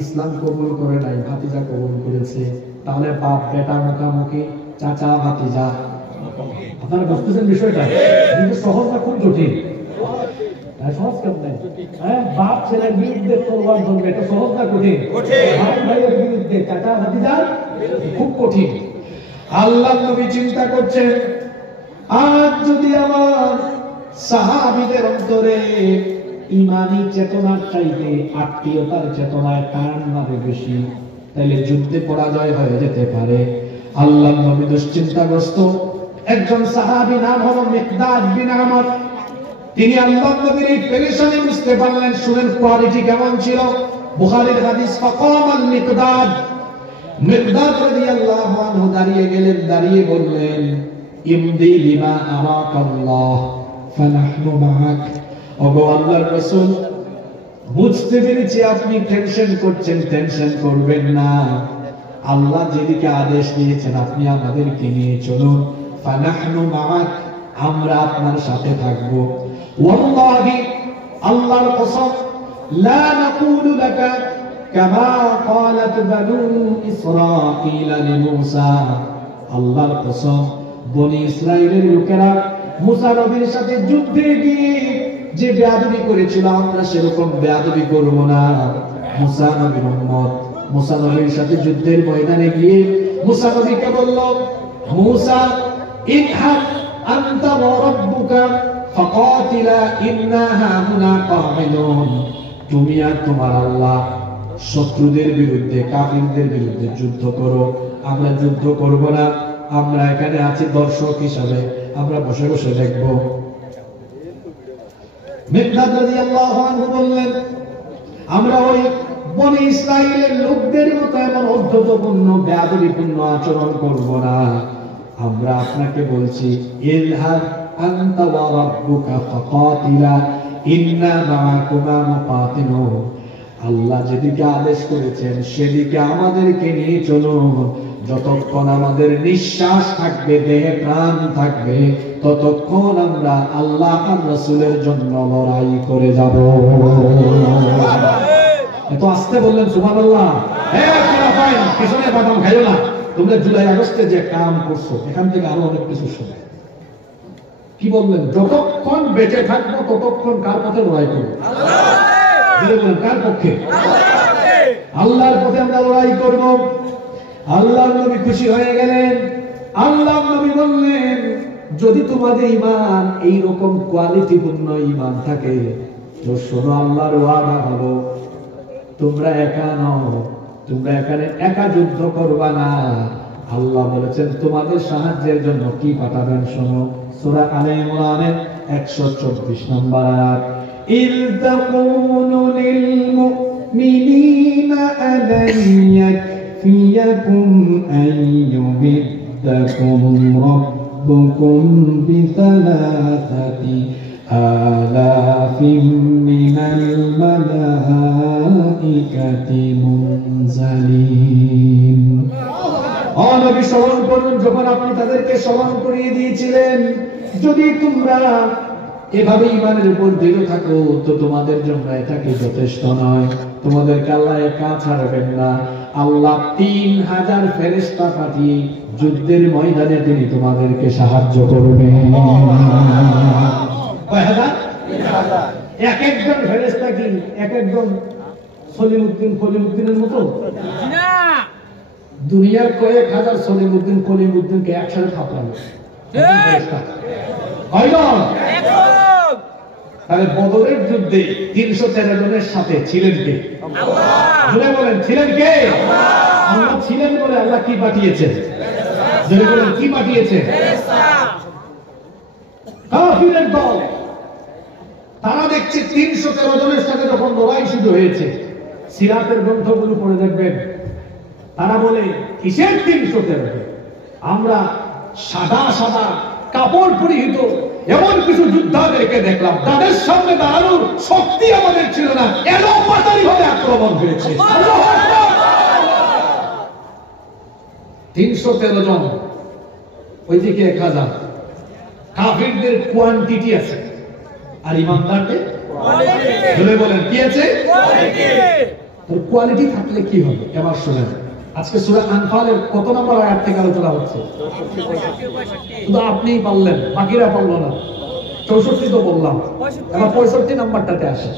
ইসলাম কবুল করে নাই, ভাতিজা কবুল করেছে। তাহলে বাপ বেটা মুখোমুখি, চাচা ভাতিজা। আপনারা বুঝতেছেন বিষয়টা? কিন্তু সহজ না, খুব জটিল। সহজ কেমন? বাপ ছেলের বিরুদ্ধে তলোয়ার ধরবে, এটা সহজ না কঠিন? ভাই ভাইয়ের বিরুদ্ধে চাচা ভাতিজা খুব কঠিন। আল্লাহর নবী চিন্তা করছেন, আজ যদি আমার সাহাবীদের অন্তরে ঈমানি চেতনার চাইতে আত্মীয়তার চেতনায় টান মারে বেশি, তাহলে যুদ্ধে পরাজয় হয়ে যেতে পারে। আল্লাহর নবী দুশ্চিন্তাগ্রস্ত। একজন সাহাবী নাম হলো মিকদাদ বিন আমর। তিনি আল্লাহর নবীর এই পেরেশানি বুঝতে পারলেন। শুনেন কোয়ালিটি কেমন ছিল। বুখারীর হাদিস, ফাকামাল মিকদাদ, মিকদাদ রাদিয়াল্লাহু আনহু দাঁড়িয়ে গেলেন, দাঁড়িয়ে বললেন, ইমদি লিমা আরাকাল্লাহ ফানাহনু মাআক। ওগো আল্লাহর রাসূল, বুঝতে পেরেছি আপনি টেনশন করছেন, টেনশন করবেন না। আল্লাহ যেদিকে আদেশ দিয়েছেন আপনি আমাদেরকে নিয়ে চলুন। ফানাহনু মাআক, আমরা আপনার সাথে থাকব। ওয়াল্লাহি, আল্লাহর কসম, লা নাকুলু লাকা কামা ক্বালাত বানু ইসরাঈল লিমূসা। আল্লাহর কসম, বনি ইসরাইলের লোকেরা মুসা নবীর সাথে যুদ্ধে গিয়ে যে বেয়াদবি করেছিল আমরা সেরকম বেয়াদবি করব না। মুসা নবীর উম্মত মুসা নবীর সাথে যুদ্ধের ময়দানে গিয়ে মুসা নবীকে বলল, মুসা ইযহাব আনতা ওয়া রাব্বুকা ফাকাতিলা ইন্না হাহুনা কাঈদুন। তুমি আর তোমার আল্লাহ শত্রুদের বিরুদ্ধে, কাফিরদের বিরুদ্ধে যুদ্ধ করো, আমরা যুদ্ধ করব না। আমরা এখানে আছি দর্শক হিসাবে, আমরা বসে বসে দেখব। মিকদাদ রাদিয়াল্লাহু আনহু বললেন, আমরা ওই বনি ইসরাইলের লোকদের মতো এমন অধ্যতপূর্ণ বেয়াদবিপূর্ণ আচরণ করব না। আমরা আপনাকে বলছি, ইযহাব আনতা ওয়া রাব্বুকা ফাকাতিলা ইন্না মাআকুমা মুকাতিলুন। আল্লাহ যেদিকে আদেশ করেছেন সেদিকে আমাদেরকে নিয়ে চলুন। যতক্ষণ আমাদের নিঃশ্বাস থাকবে, দেহে প্রাণ থাকবে, ততক্ষণ আমরা আল্লাহ আর রাসূলের জন্য লড়াই করে যাব। এত আস্তে বললেন সুবহানাল্লাহ। ফিলিপাইন পিছনে বাদাম খাইও না। তোমরা জুলাই আগস্টে যে কাম করছো এখান থেকে আরো অনেক কিছু শোনো। কি বললেন? যতক্ষণ বেঁচে থাকবো ততক্ষণ কার পথে লড়াই করবো? কার পক্ষে? আল্লাহর পথে আমরা লড়াই করব। আল্লাহর নবী খুশি হয়ে গেলেন। আল্লাহর নবী বললেন, যদি তোমাদের ঈমান এই রকম কোয়ালিটিপূর্ণ ঈমান থাকে তো শোনো, আল্লাহর ওয়াদা হলো তোমরা একা নও, তোমরা এখানে একা যুদ্ধ করবা না। আল্লাহ বলেছেন তোমাদের সাহায্যের জন্য কি পাঠাবেন শোনো। সূরা আলে ইমরানের 124 নম্বর আয়াত, ইয তাকুলু লিল মুমিনিনা আলান ইয়াকফিয়াকুম আন ইউমিদ্দাকুম রাব্বুকুম বিসালাসাতি আলাফিম মিনাল মালাইকাতি মুনজালিন। নবী স্মরণ করুন যখন আপনি তাদেরকে স্মরণ করিয়ে দিয়েছিলেন, যদি তোমরা এভাবে ঈমানের উপর দৃঢ় থাকো তো তোমাদের জন্য এটা কি যথেষ্ট নয়? তোমাদেরকে আল্লাহ একা ছাড়বেন না। আল্লাহ 3000 ফেরেশতা পাঠিয়ে যুদ্ধের ময়দানে তিনি তোমাদেরকে সাহায্য করবেন। কয় হাজার? 3000। এক একজন ফেরেশতা কি এক একজন খলিমুদ্দিনের মতো না। দুনিয়ার কয়েক হাজার খলিমুদ্দিনকে একসাথে থাপড়ানো তাহলে বদরের যুদ্ধে 313 জনের সাথে ছিলেন কে? আল্লাহ। বলেন ছিলেন কে? আল্লাহ ছিলেন বলে আল্লাহ কি পাঠিয়েছেন? বলেন কি পাঠিয়েছেন? কাফিরের দল তারা দেখছে 313 জনের সাথে যখন লড়াই শুরু হয়েছে, সিরাতের গ্রন্থগুলো পড়ে দেখবেন তারা বলে কিসের 313? আমরা সাদা সাদা কাপড় পরিহিত এমন কিছু যোদ্ধাদেরকে দেখলাম, তাদের সামনে দাঁড়ানোর শক্তি আমাদের ছিল না, এলোপাতাড়ি ভাবে আক্রমণ হয়েছে। 313 জন, ওইদিকে 1000। কাফিরদের কোয়ান্টিটি আছে আর ইমানদারদের কোয়ালিটি। বলেন কি আছে? কোয়ালিটি। তো কোয়ালিটি থাকলে কি হবে? এবার শুনেন, আজকে সূরা আনফালের কত নম্বর আয়াত থেকে আলোচনা হচ্ছে? শুধু আপনিই পারলেন, বাকিরা পারলো না। 64 তো বললাম, এবার 65 নাম্বারটাতে আসে।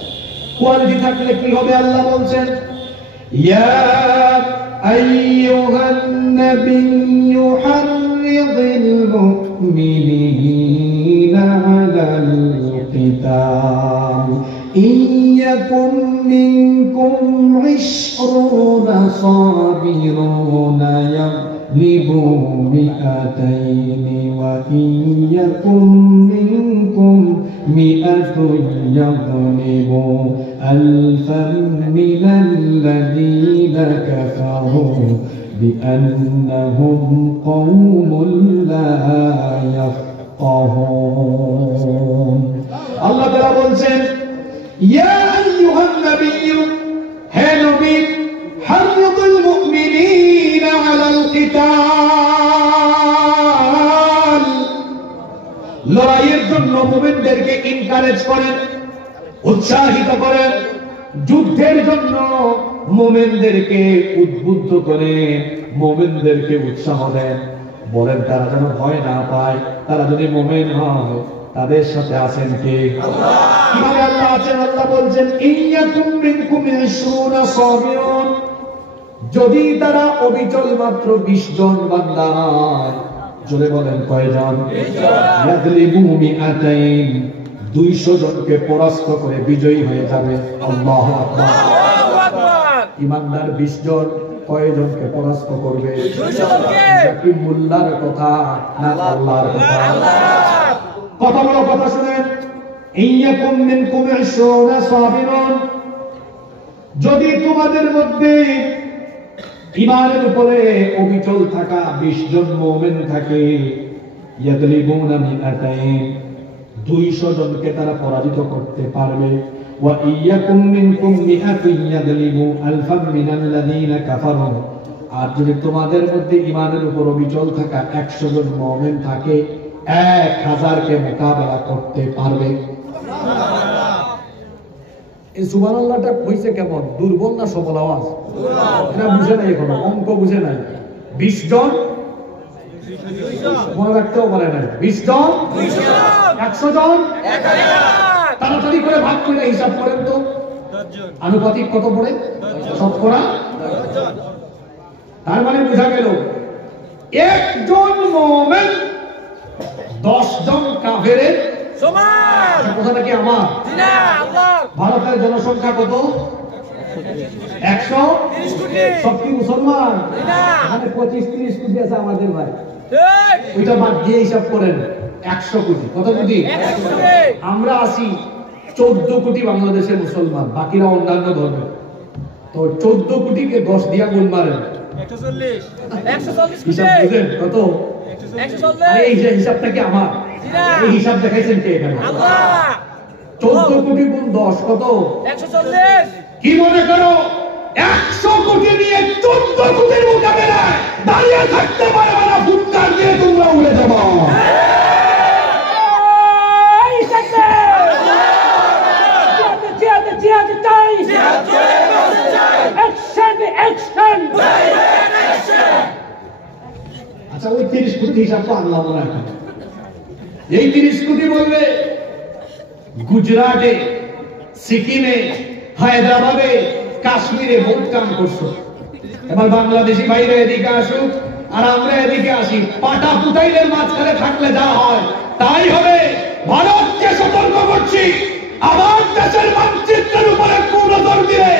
কোয়ালিটি থাকলে কি হবে? আল্লাহ বলছেন, ইয়া আইয়ুহান নাবিয়্যু হাররিদিল মুমিনিনা আলাল কিতাল ইয়াকুম মিনকুম 20 সাবিরুনা ইয়াগলিবু মিআতাইনি ওয়া ইয়াকুম মিনকুম مئة يغلب ألفا من الذين كفروا بأنهم قوم لا يفقهون الله تعالى বলছেন يا أيها النبي হে নবী حرض المؤمنين على القتال লড়াইয়ের জন্য মুমিনদেরকে এনকারেজ করেন, উৎসাহিত করেন, যুদ্ধের জন্য মুমিনদেরকে উদ্বুদ্ধ করে মুমিনদেরকে উৎসাহ দেন। বলেন তারা যেন ভয় না পায়, তারা যদি মুমিন হয় তাদের সাথে আছেন কে? আল্লাহ। কিভাবে আল্লাহ আছেন? আল্লাহ বলছেন ইয়াকুম মিনকুম 20 সাবিরুন, যদি তারা অবিচল মাত্র 20 জন বান্দা হয়, জোরে বলেন কয়জন? 20 জন। ইয়াগলিবু মিআতাইন, 200 জনকে পরাস্ত করে বিজয়ী হয়ে যাবে। আল্লাহু আকবার। আল্লাহু আকবার। ইমানদার 20 জন কয়জনকে পরাস্ত করবে? 200 জনকে। কি মোল্লার কথা না আল্লাহর কথা? আল্লাহ। কত বড় কথা শুনেন, ইয়াকুম মিনকুম 20 সাবিরুন, যদি তোমাদের মধ্যে ঈমানের উপরে অবিচল থাকা 20 জন মুমিন থাকে, ইয়াগলিবুনা মিআতাইন, 200 জনকে তারা পরাজিত করতে পারবে। ওয়া ইয়াকুম মিনকুম মিআতুন ইয়াগলিবু আলফাম মিনাল্লাযীনা কাফারু, আর যদি তোমাদের মধ্যে ঈমানের উপর অবিচল থাকা 100 জন মুমিন থাকে, 1000 কে মোকাবেলা করতে পারবে। এই সুবহানাল্লাহটা কইছে কেমন? দুর্বল না সবল আওয়াজ? এটা বুঝে নাই, এখনো অঙ্ক বুঝে নাই। 20 জন মনে রাখতেও পারে না। 20 জন 100 জন 1000। তাড়াতাড়ি করে ভাগ করে হিসাব করেন তো, আনুপাতিক কত পড়ে? শতকরা 10 জন। তার মানে বোঝা গেল একজন মুমিন 10 জন কাফেরের সমান। কথাটা কি আমার? না, আল্লাহর। ভারতের জনসংখ্যা কত? 130 কোটি। সব কি মুসলমান? না, মানে 25-30 কোটি আছে আমাদের ভাই। ঠিক, ওইটা বাদ দিয়ে হিসাব করেন 100 কোটি। কত কোটি? 100 কোটি। আমরা আছি 14 কোটি বাংলাদেশের মুসলমান, বাকিরা অন্যান্য ধর্ম। তো 14 কোটিকে 10 দিয়া গুণ মারেন 140 কোটি। হিসাব বুঝেন কত? 140। এই যে হিসাবটা কি আমার? এই হিসাব দেখাইছেন কে এখানে? আল্লাহ। 14 কোটি গুণ 10 কত? 140। কি মনে করো 100 কোটি নিয়ে 14 কোটির মোকাবেলায় দাঁড়িয়ে থাকতে পারবে না? ফুটকার দিয়ে তোমরা উড়ে যাবে। আচ্ছা, ওই 30 কোটি হিসাব তো আল্লাহ বলে রাখেন। এই 30 কোটি বলবে গুজরাটে, সিকিমে, হায়দ্রাবাদে, কাশ্মীরে বহুত কাম করছো। এবার বাংলাদেশি ভাইরা এদিকে আসুক আর আমরা এদিকে আসি, পাটা পুতাইলের মাঝখানে থাকলে যা হয় তাই হবে। ভারতকে সতর্ক করছি, আমার দেশের মানচিত্রের উপরে কোন নজর দিয়ে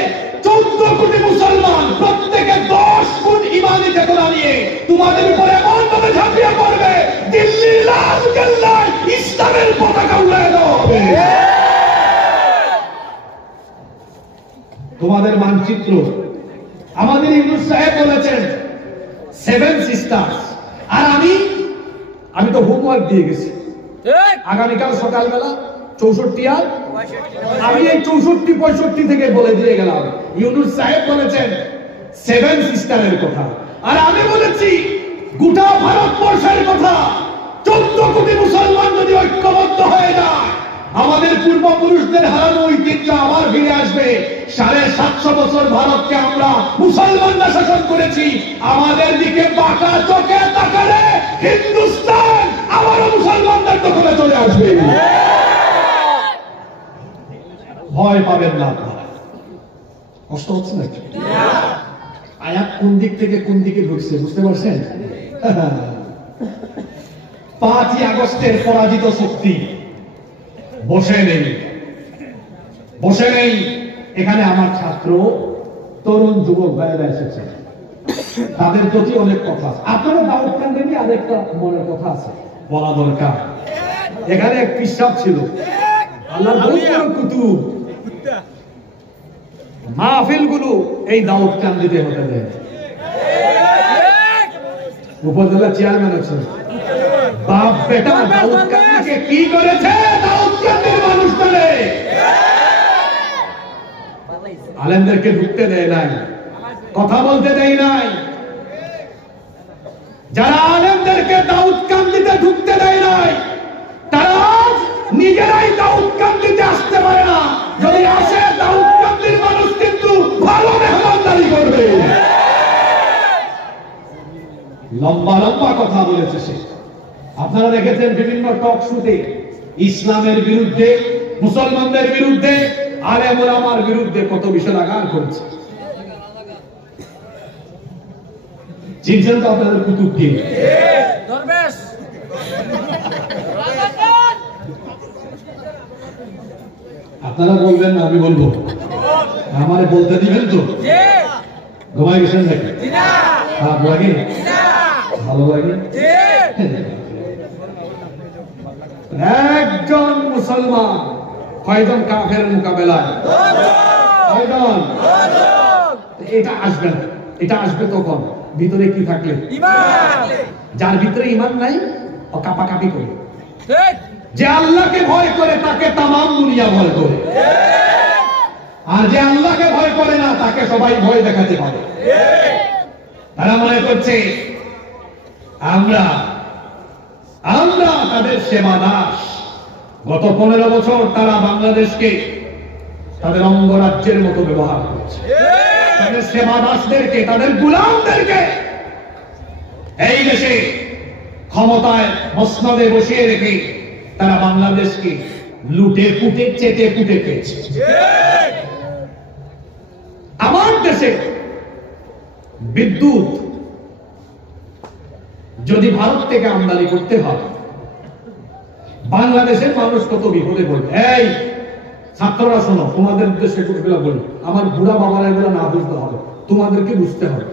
14 কোটি মুসলমান প্রত্যেকে 10 গুণ ঈমানি চেতনা নিয়ে তোমাদের উপরে এমন ভাবে ঝাঁপিয়ে পড়বে, দিল্লির লাল কেল্লায় ইসলামের পতাকা উড়িয়ে দেওয়া হবে। তোমাদের মানচিত্র আমাদের ইউনুস সাহেব বলেছেন 7 সিস্টার্স, আর আমি তো হোমওয়ার্ক দিয়ে গেছি। আগামীকাল সকালবেলা 64 আর আমি এই 64-65 থেকে বলে দিয়ে গেলাম। ইউনুস সাহেব বলেছেন 7 সিস্টারের কথা, আর আমি বলেছি গোটা ভারতবর্ষের কথা। 14 কোটি মুসলমান যদি ঐক্যবদ্ধ হয়ে যায়, আমাদের পূর্বপুরুষদের হারানো ঐতিহ্য আবার ফিরে আসবে। 750 বছর ভারতকে আমরা মুসলমানরা শাসন করেছি। আমাদের দিকে বাঁকা চোখে তাকালে হিন্দুস্তান আবারও মুসলমানদের দখলে চলে আসবে। ভয় পাবেন না আপনারা। কষ্ট হচ্ছে নাকি? আয়াত কোন দিক থেকে কোন দিকে ঢুকছে বুঝতে পারছেন? 5ই আগস্টের পরাজিত শক্তি বসে নেই। এখানে আমার ছাত্র, তরুণ যুবক ভাইয়েরা এসেছে, তাদের প্রতি অনেক কথা আছে। আপনারা দাউদ কান্ডে আরেকটা মনের কথা আছে, বলা দরকার। এখানে এক পিসাব ছিল, আল্লাহর বহুত বড় কুতুব। মাহফিল গুলো এই দাউদ কান্দিতে হতে দেয়। উপজেলা চেয়ারম্যান আছেন, বাপ বেটা দাউদ কান্দিকে কি করেছে? দাউদ কান্দির মানুষ করে আলেমদেরকে ঢুকতে দেয় নাই, কথা বলতে দেয় নাই। যারা আলেমদেরকে দাউদ কান্দিতে ঢুকতে দেয় নাই, তারা নিজেরাই দাউদ কান্দিতে আসতে পারে না। যদি আসে, দাউদ কান্দির মানুষ কিন্তু ভালো মেহমানদারি করবে। লম্বা লম্বা কথা বলেছে সে। আপনারা দেখেছেন বিভিন্ন টক শোতে ইসলামের বিরুদ্ধে, মুসলমানদের বিরুদ্ধে, আলেম ওলামার বিরুদ্ধে কত বিষোদ্গার করেছে। চিনছেন তো আপনাদের কুতুবকে? আপনারা বলবেন না, আমি বলবো? আমারে বলতে দিবেন তো? ঘুমাই গেছেন নাকি? খারাপ লাগে? ভালো লাগে? একজন মুসলমান কয়জন কাফেরের মোকাবেলায়? কয়জন? এটা আসবে না, এটা আসবে তখন ভিতরে কি থাকলে? যার ভিতরে ঈমান নাই ও কাঁপাকাঁপি করে। যে আল্লাহকে ভয় করে তাকে তামাম দুনিয়া ভয় করে, আর যে আল্লাহকে ভয় করে না তাকে সবাই ভয় দেখাতে পারে। তারা মনে করছে আমরা তাদের সেবা দাস। গত 15 বছর তারা বাংলাদেশকে তাদের অঙ্গরাজ্যের মতো ব্যবহার করছে। তাদের সেবা দাসদেরকে, তাদের গোলামদেরকে এই দেশে ক্ষমতায় মসনদে বসিয়ে রেখে তারা বাংলাদেশকে লুটে পুটে চেটে পুটে খেয়েছে। আমার দেশে বিদ্যুৎ যদি ভারত থেকে আমদানি করতে হয়, বাংলাদেশের মানুষ কত বিপদে পড়বে। এই ছাত্ররা শোনো, তোমাদের উদ্দেশ্যে এগুলো বলি, আমার বুড়া বাবারা এগুলো না বুঝতে হবে, তোমাদেরকে বুঝতে হবে।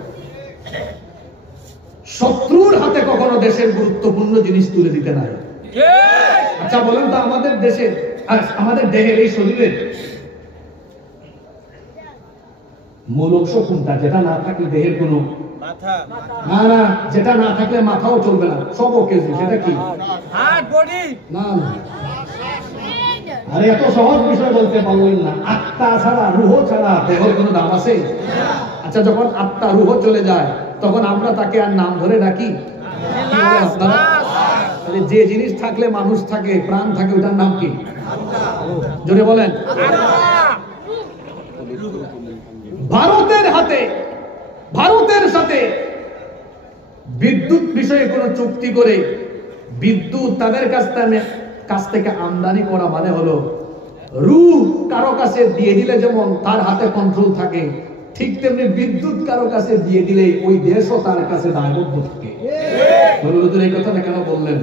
শত্রুর হাতে কখনো দেশের গুরুত্বপূর্ণ জিনিস তুলে দিতে নাই। আচ্ছা বলেন তো, আমাদের দেশের আর আমাদের দেহের এই শরীরের মূল অংশ কোনটা? যেটা না থাকলে দেহের কোনো না না, যেটা না থাকলে মাথাও চলবে না, সব ওকে। সেটা কি? না না, আরে এত সহজ বিষয় বলতে পারলেন না। আত্মা ছাড়া, রুহ ছাড়া দেহের কোনো দাম আছে? আচ্ছা, যখন আত্মা রুহ চলে যায় তখন আমরা তাকে আর নাম ধরে ডাকি? যে জিনিস থাকলে মানুষ থাকে, প্রাণ থাকে, ওটার নাম কি? জোরে বলেন। ভারতের সাথে বিদ্যুৎ বিষয়ে কোন চুক্তি করে বিদ্যুৎ তাদের কাছ থেকে আমদানি করা মানে হলো রূহ কারো কাছে দিয়ে দিলে যেমন তার হাতে কন্ট্রোল থাকে, ঠিক তেমনি বিদ্যুৎ কারো কাছে দিয়ে দিলে ওই দেশও তার কাছে দায়বদ্ধ থাকে। এই কথাটা কেন বললেন?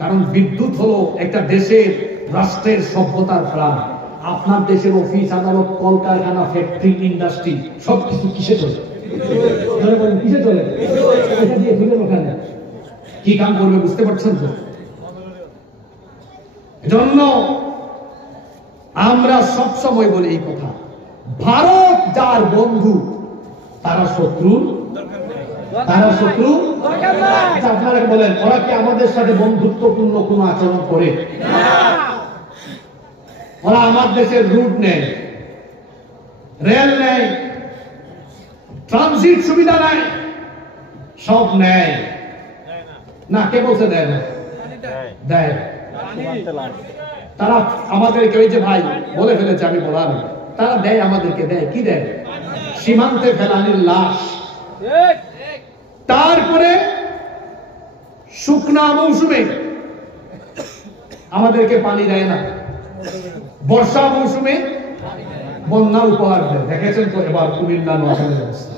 কারণ বিদ্যুৎ হলো একটা দেশের, রাষ্ট্রের, সভ্যতার প্রাণ। আপনার দেশের অফিস, আদালত, কলকারখানা, ফ্যাক্টরি, ইন্ডাস্ট্রি সবকিছু কিসে চলে? কিসে চলে? ওখানে কি কাম করবে বুঝতে পারছেন তো? এজন্য আমরা সবসময় বলি এই কথা, ভারত যার বন্ধু তারা শত্রু। আপনারা বলেন, ওরা কি আমাদের সাথে বন্ধুত্বপূর্ণ কোন আচরণ করে? ওরা আমার দেশের রুট নেয়, রেল নেয়, ট্রানজিট সুবিধা নেয়, সব নেয় না। কে বলছে দেয় না? দেয়। তারা আমাদেরকে, ওই যে ভাই বলে ফেলেছে, আমি বলার, তারা দেয় আমাদেরকে। দেয় কি? দেয় সীমান্তে ফেলানির লাশ। তারপরে শুকনা মৌসুমে আমাদেরকে পানি দেয় না, বর্ষা মৌসুমে বন্যা উপহার দেয়। দেখেছেন তো এবার কুমিল্লা, নোয়াখালীর অবস্থা।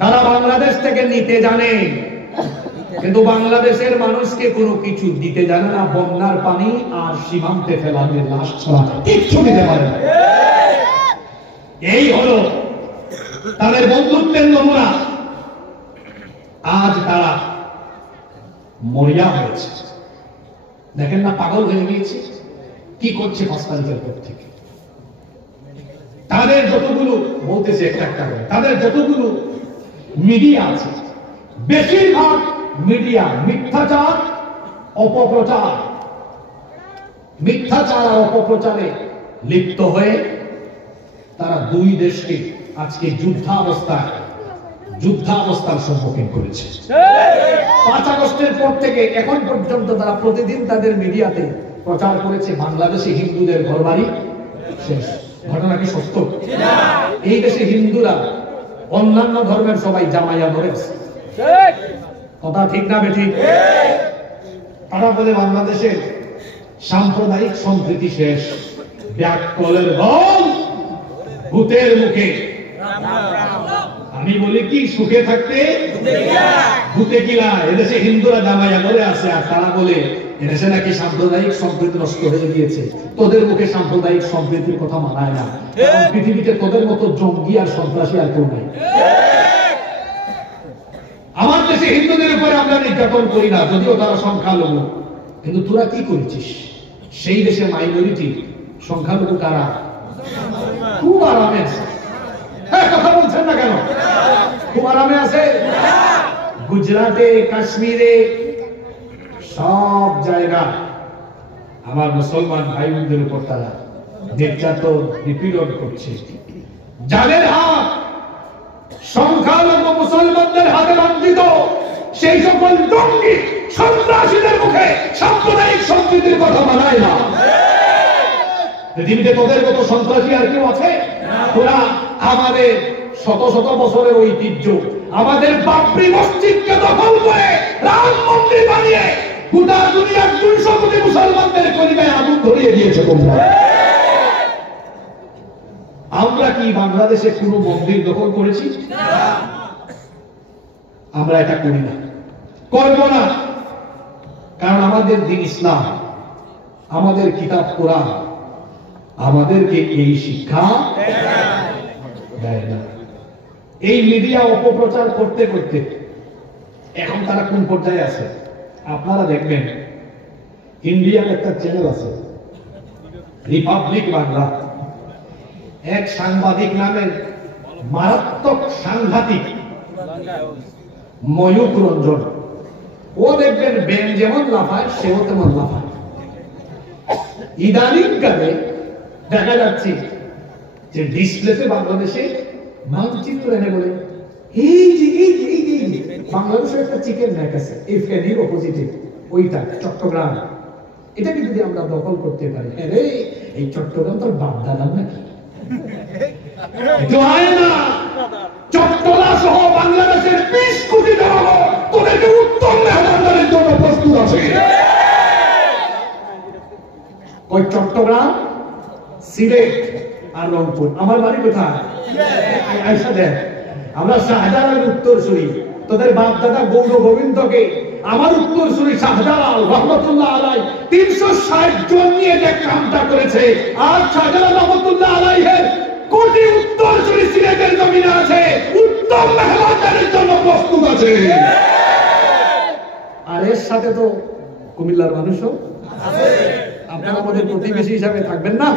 তারা বাংলাদেশ থেকে নিতে জানে, কিন্তু বাংলাদেশের মানুষকে কোনো কিছু দিতে জানে না। বন্যার পানি আর সীমান্তে ফেলানির লাশ ছাড়া কিচ্ছু দিতে পারে না। এই হলো তাদের বন্ধুত্বের নমুনা। আজ তারা মরিয়া হয়েছে। দেখেন না পাগল হয়ে গিয়েছে কি করছে 5 তারিখের পর থেকে। তাদের যতগুলো বলতেছে একটা করে, তাদের যতগুলো মিডিয়া আছে বেশিরভাগ মিডিয়া মিথ্যাচার অপপ্রচার, মিথ্যাচার আর অপপ্রচারে লিপ্ত হয়ে তারা দুই দেশকে আজকে যুদ্ধাবস্থার সম্মুখীন করেছে। 5 আগস্টের পর থেকে এখন পর্যন্ত তারা প্রতিদিন তাদের মিডিয়াতে প্রচার করেছে বাংলাদেশে হিন্দুদের ঘরবাড়ি শেষ। ঘটনা কি সত্য? এই দেশে হিন্দুরা অন্যান্য ধর্মের সবাই জামাইয়া ধরেছে, কথা ঠিক না বেঠিক? তারা বলে বাংলাদেশের সাম্প্রদায়িক সম্প্রীতি শেষ। ব্যাককলের বল ভূতের মুখে। আমি বলি কি সুখে থাকতে ভূতে কিলা। এদেশে হিন্দুরা জামাইয়া ধরে আছে আর তারা বলে এদেশে নাকি সাম্প্রদায়িক সম্প্রীতি নষ্ট হয়ে গিয়েছে। তোদের মুখে সাম্প্রদায়িক সম্প্রীতির কথা মানায় না। পৃথিবীতে তোদের মতো জঙ্গি আর সন্ত্রাসী আর কেউ নেই। আমার দেশে হিন্দুদের উপরে আমরা নির্যাতন করি না, যদিও তারা সংখ্যালঘু, কিন্তু তোরা কি করেছিস? সেই দেশে মাইনরিটি সংখ্যালঘু কারা? খুব আরামে আছে। কথা বলছেন না কেন? খুব আরামে আছে। গুজরাটে, কাশ্মীরে, সব জায়গা আমার মুসলমান ভাই বোনদের উপর তারা নির্যাতন নিপীড়ন করছে। যাদের হাত সংখ্যালঘু মুসলমানদের হাতে রঞ্জিত, সেই সকল জঙ্গি সন্ত্রাসীদের মুখে সাম্প্রদায়িক সম্প্রীতির কথা মানায় না। পৃথিবীতে তোদের মতো সন্ত্রাসী আর কেউ আছে? তোরা আমাদের শত শত বছরের ঐতিহ্য, আমাদের বাবরি মসজিদকে দখল করে রাম মন্দির বানিয়ে গোটা দুনিয়ার 200 কোটি মুসলমানদের কলিজায় আগুন ধরিয়ে দিয়েছে তোমরা। আমরা কি বাংলাদেশে কোনো মন্দির দখল করেছি? আমরা এটা করি না, করব না। কারণ আমাদের দ্বীন ইসলাম, আমাদের কিতাব কোরআন আমাদেরকে এই শিক্ষা দেয় না। এই মিডিয়া অপপ্রচার করতে করতে এখন তারা কোন পর্যায়ে আছে আপনারা দেখবেন। ইন্ডিয়ার একটা চ্যানেল আছে রিপাবলিক বাংলা, এক সাংবাদিক নামের মারাত্মক সাংঘাতিক ময়ূক রঞ্জন, ও দেখবেন বেন যেমন লাফায় সেও তেমন লাফায়। ইদানিং কালে দেখা যাচ্ছে যে ডিসপ্লেতে বাংলাদেশে মানচিত্র এনে বলে এই যে বাংলাদেশের একটা চিকেন ম্যাক আছে এই ফেনীর অপোজিটে, ওইটা চট্টগ্রাম, এটাকে যদি আমরা দখল করতে পারি, আরে এই চট্টগ্রাম তোর বাপ দাদার নাকি? চট্টগ্রাম সহ বাংলাদেশের 20 কোটি জনগণ তোদেরকে উত্তম মেহমানদারির জন্য প্রস্তুত আছে। ওই চট্টগ্রাম, সিলেট আর রংপুর। আমার বাড়ি কোথায়? আইসা দেখ, আমরা শাহজালাল উত্তরসূরি, তোদের বাপ দাদা গৌর গোবিন্দকে আমার উত্তরসূরি শাহজালাল রহমতুল্লাহ আলাই 360 জন নিয়ে যে কামটা করেছে, আর শাহজালাল রহমতুল্লাহ আলাইহের কোটি উত্তরসূরি সিলেটের জমিনে আছে, উত্তম মেহমানদারির জন্য প্রস্তুত আছে। আর এর সাথে তো কুমিল্লার মানুষও আছে। আপনারা আমাদের প্রতিবেশী হিসাবে থাকবেন না?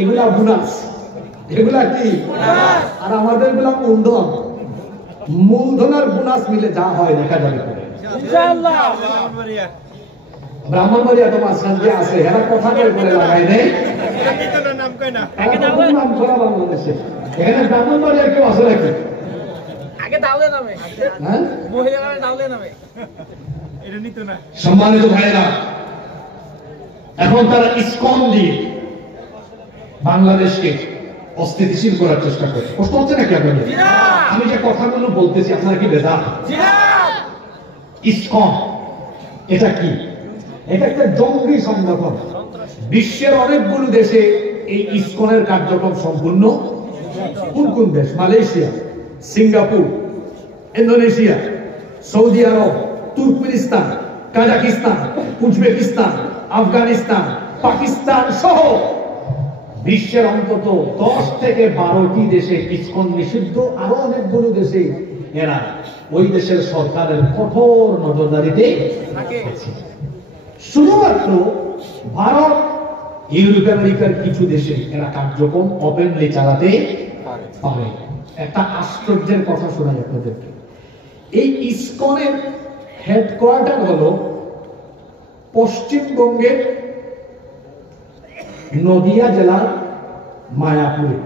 এগুলা বোনাস, এগুলা কি? আর আমাদের গুলা মূলধন, মূলধন আর বোনাস মিলে যা হয় দেখা যাবে ইনশাআল্লাহ। ব্রাহ্মণবাড়িয়া তো মাঝখান দিয়ে আছে, এরা কথা করে লাগায় নেই, নাম কয় না, নাম করা বাংলাদেশে। এখানে ব্রাহ্মণবাড়িয়া কেউ আছে নাকি? আগে দাওলে নামে, হ্যাঁ মহিলারা দাওলে নামে, এটা নিত না। সম্মানিত ভাইরা, এখন তারা ইসকন দিয়ে বাংলাদেশকে অস্থিতিশীল করার চেষ্টা করে। কষ্ট হচ্ছে নাকি আপনাদের? আমি যে কথাগুলো বলতেছি আপনারা কি বেদা? ইসকন এটা কি? এটা একটা জঙ্গি সংগঠন। বিশ্বের অনেকগুলো দেশে এই ইসকনের কার্যক্রম সম্পূর্ণ। কোন কোন দেশ? মালয়েশিয়া, সিঙ্গাপুর, ইন্দোনেশিয়া, সৌদি আরব, Turkmenistan, Kazakhstan, Uzbekistan, Afghanistan, Pakistan সহ বিশ্বের অন্তত 10 থেকে 12টি দেশে ইসকন নিষিদ্ধ। আরো অনেকগুলো দেশে এরা ওই দেশের সরকারের কঠোর নজরদারিতে আছে। শুধুমাত্র ভারত, ইউরোপ আমেরিকার কিছু দেশে এরা কার্যক্রম ওপেনলি চালাতে পারে। একটা আশ্চর্যের কথা শোনাই আপনাদেরকে। এই ইসকনের হেডকোয়ার্টার হলো পশ্চিমবঙ্গের নদিয়া জেলার মায়াপুরে,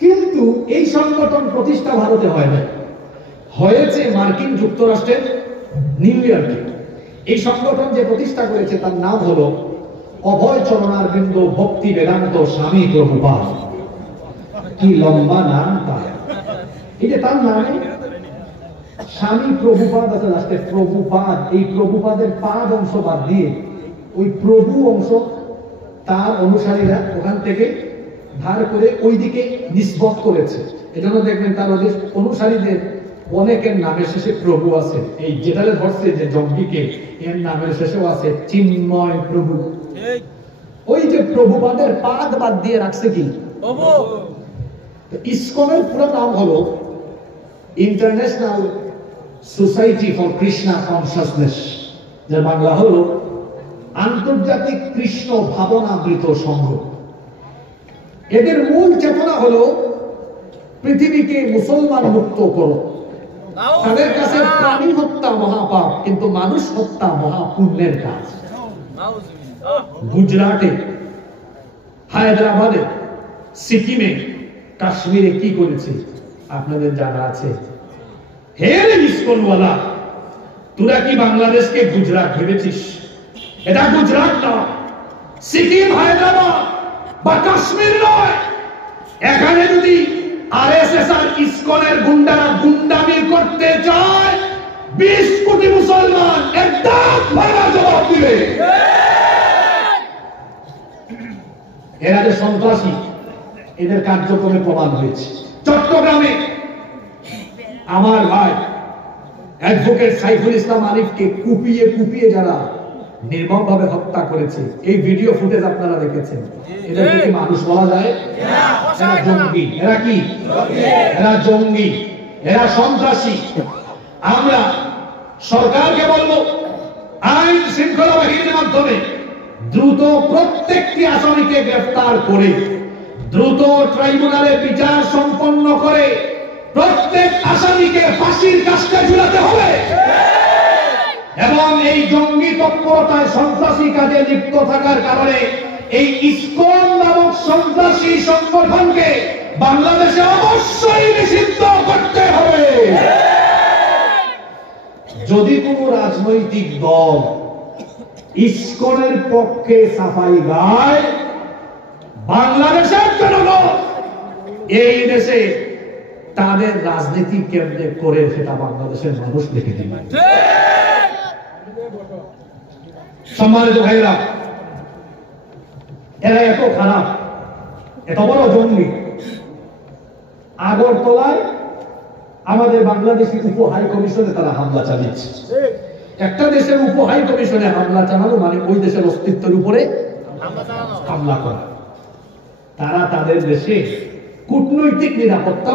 কিন্তু এই সংগঠন প্রতিষ্ঠা ভারতে হয় না, হয়েছে মার্কিন যুক্তরাষ্ট্রের নিউ ইয়র্কে। এই সংগঠন যে প্রতিষ্ঠা করেছে তার নাম হলো অভয় চরণারবিন্দ ভক্তি বেদান্ত স্বামী প্রভুপাদ। কি লম্বা নাম তার! এই যে তার নামে স্বামী প্রভুপাদ আছে, লাস্টে প্রভুপাদ। এই প্রভুপাদের পাদ অংশ বাদ দিয়ে ওই প্রভু অংশ তার অনুসারীরা ওখান থেকে ধার করে ওইদিকে নিষ্পত করেছে। এজন্য দেখবেন তার ওদের অনুসারীদের অনেকের নামের শেষে প্রভু আছে। এই যেটারে ধরছে যে জঙ্গিকে, এর নামের শেষেও আছে চিন্ময় প্রভু। ওই যে প্রভুপাদের পাদ বাদ দিয়ে রাখছে কি ইসকনের পুরো নাম হলো international society for Krishna consciousness, যার বাংলা হলো আন্তর্জাতিক কৃষ্ণ ভাবনামৃত সংঘ। এদের মূল চেতনা হলো পৃথিবীকে মুসলমান মুক্ত করো। তাদের কাছে প্রাণী হত্যা মহাপাপ, কিন্তু মানুষ হত্যা মহাপুণ্যের কাজ। গুজরাটে, হায়দ্রাবাদে, সিকিমে, কাশ্মীরে কি করেছে আপনাদের জানা আছে? হে ইসকনওয়ালা, তোরা কি বাংলাদেশকে গুজরাট ভেবেছিস? এটা গুজরাট নয়, সিকিম, হায়দ্রাবাদ বা কাশ্মীর নয়। এখানে যদি আরএসএস আর ইসকনের গুন্ডারা গুন্ডামি করতে চায়, 20 কোটি মুসলমান একদম ভাঙা জবাব দিবে। এরা যে সন্ত্রাসী, এদের কার্যক্রমে প্রমাণ হয়েছে। চট্টগ্রামে আমার ভাই অ্যাডভোকেট সাইফুল ইসলাম আরিফকে কুপিয়ে কুপিয়ে যারা নির্মমভাবে হত্যা করেছে, এই ভিডিও ফুটেজ আপনারা দেখেছেন। এদেরকে কি মানুষ বলা যায়? এরা জঙ্গি। এরা কি? এরা জঙ্গি, এরা সন্ত্রাসী। আমরা সরকারকে বলবো, আইন শৃঙ্খলা বাহিনীর মাধ্যমে দ্রুত প্রত্যেকটি আসামিকে গ্রেফতার করে দ্রুত ট্রাইব্যুনালে বিচার সম্পন্ন করে প্রত্যেক আসামিকে ফাঁসির কাস্টে ঝুলাতে হবে। এবং এই জঙ্গি তৎপরতায় সন্ত্রাসী কাজে লিপ্ত থাকার কারণে এই ইসকন নামক সন্ত্রাসী সংগঠনকে বাংলাদেশে অবশ্যই নিষিদ্ধ করতে হবে। যদি কোন রাজনৈতিক দল ইসকনের পক্ষে সাফাই গায়, বাংলাদেশের জনগণ এই দেশে তাদের রাজনীতি কেন্দ্রে করে সেটা বাংলাদেশের মানুষ দেখে দেবে। সম্মানিত ভাইরা, এরা এত খারাপ, এত বড় জঙ্গি। আগরতলায় আমাদের বাংলাদেশি উপ হাই কমিশনে তারা হামলা চালিয়েছে। একটা দেশের উপ হাই কমিশনে হামলা চালানো মানে ওই দেশের অস্তিত্বের উপরে হামলা করা। তারা তাদের দেশে কূটনৈতিক নিরাপত্তা